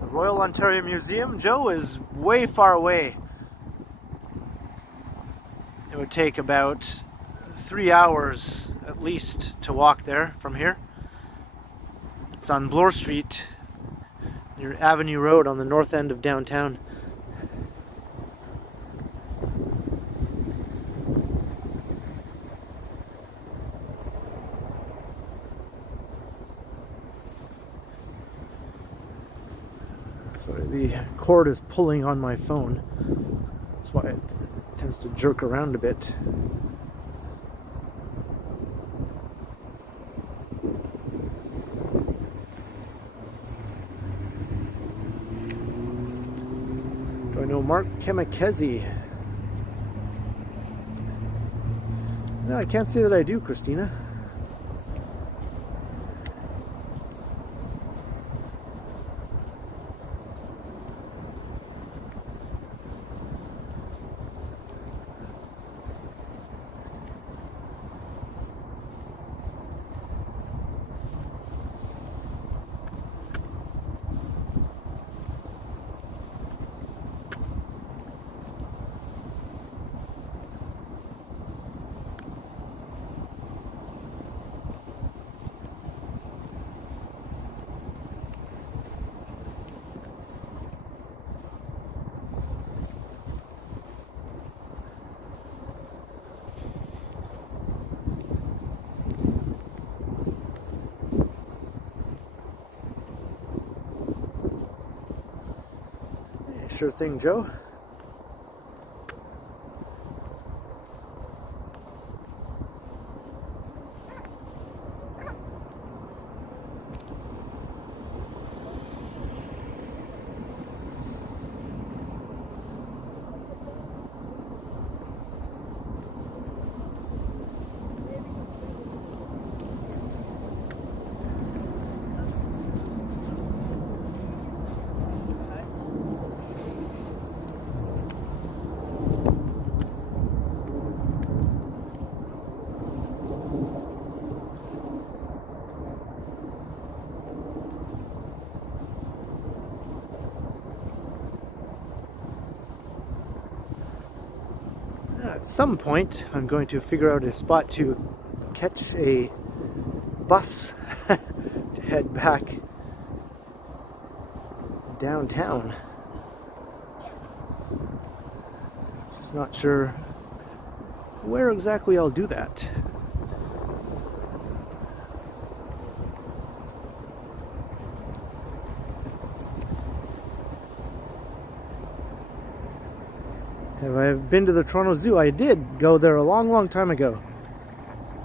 The Royal Ontario Museum, Joe, is way far away. It would take about 3 hours at least to walk there from here. It's on Bloor Street near Avenue Road on the north end of downtown. Sorry, the cord is pulling on my phone. That's why it tends to jerk around a bit. Do I know Mark Kemakezi? No, I can't say that I do, Christina. Sure thing, Joe. some point, I'm going to figure out a spot to catch a bus to head back downtown. Just not sure where exactly I'll do that. Have I been to the Toronto Zoo? I did go there a long, long time ago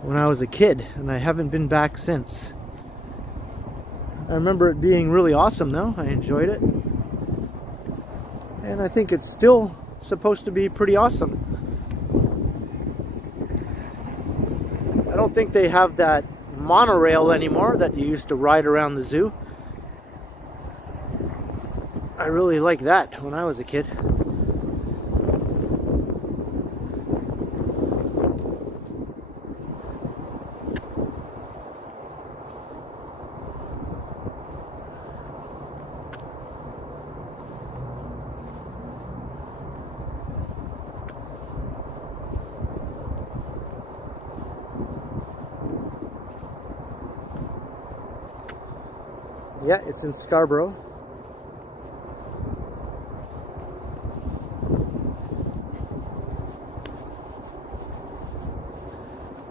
when I was a kid, and I haven't been back since. I remember it being really awesome though. I enjoyed it. And I think it's still supposed to be pretty awesome. I don't think they have that monorail anymore that you used to ride around the zoo. I really liked that when I was a kid. Yeah, it's in Scarborough.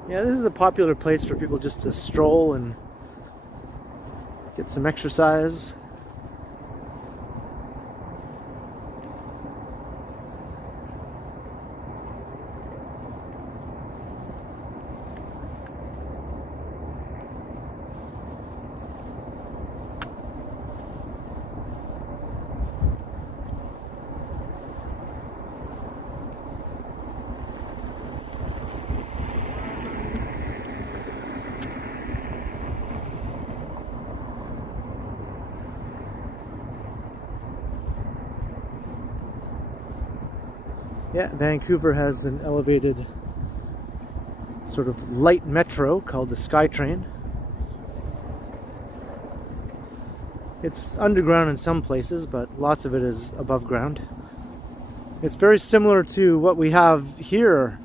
Yeah, this is a popular place for people just to stroll and get some exercise. Yeah, Vancouver has an elevated sort of light metro called the SkyTrain. It's underground in some places, but lots of it is above ground. It's very similar to what we have here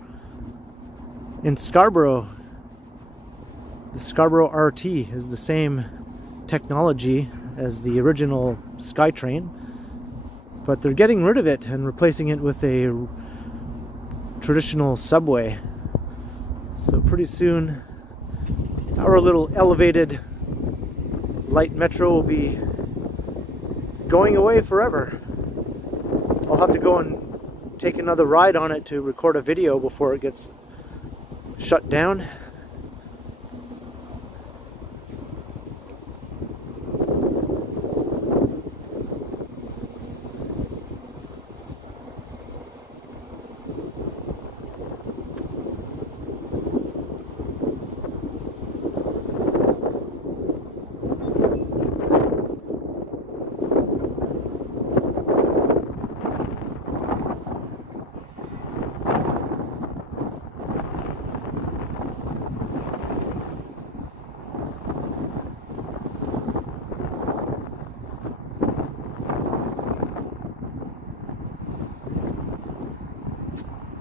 in Scarborough. The Scarborough RT is the same technology as the original SkyTrain, but they're getting rid of it and replacing it with a traditional subway. So pretty soon our little elevated light metro will be going away forever. I'll have to go and take another ride on it to record a video before it gets shut down.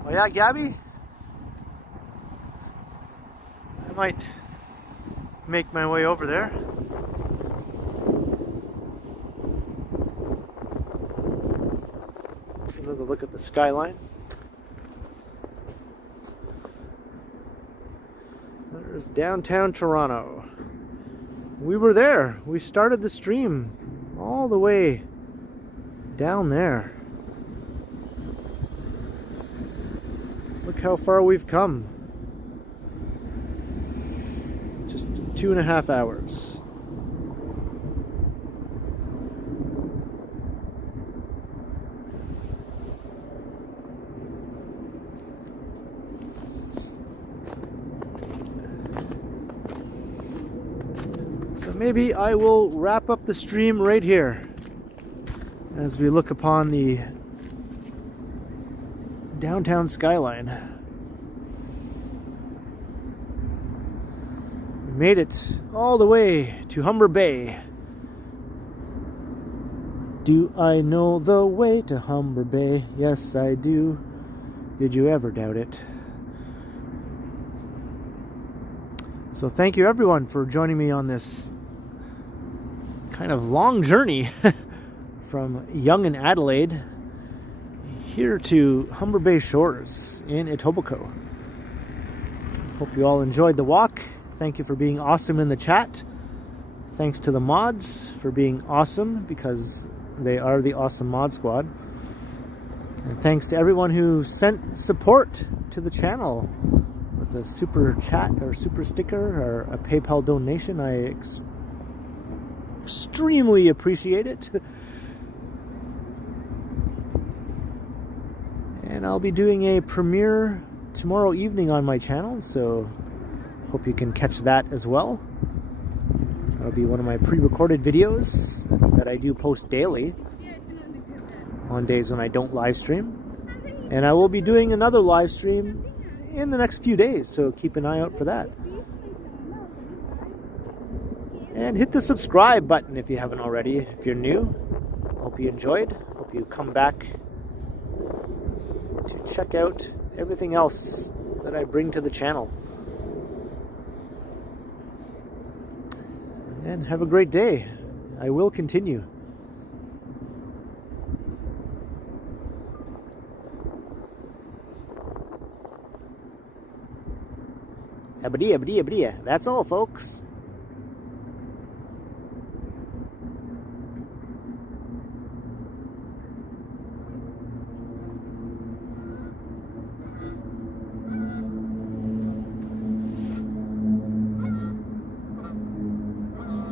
Oh yeah, Gabby? I might make my way over there. Another look at the skyline. There's downtown Toronto. We were there. We started the stream all the way down there. Look how far we've come. Just 2.5 hours. So maybe I will wrap up the stream right here as we look upon the downtown skyline. We made it all the way to Humber Bay. Do I know the way to Humber Bay? Yes, I do. Did you ever doubt it? So thank you everyone for joining me on this kind of long journey from Young and Adelaide here to Humber Bay Shores in Etobicoke. Hope you all enjoyed the walk. Thank you for being awesome in the chat. Thanks to the mods for being awesome, because they are the awesome mod squad. And thanks to everyone who sent support to the channel with a super chat or super sticker or a PayPal donation. I extremely appreciate it. And I'll be doing a premiere tomorrow evening on my channel, so hope you can catch that as well. That'll be one of my pre-recorded videos that I do post daily on days when I don't live stream. And I will be doing another live stream in the next few days, so keep an eye out for that. And hit the subscribe button if you haven't already, if you're new. Hope you enjoyed. Hope you come back to check out everything else that I bring to the channel. And have a great day. I will continue. Abadee, abadee, abadee. That's all, folks.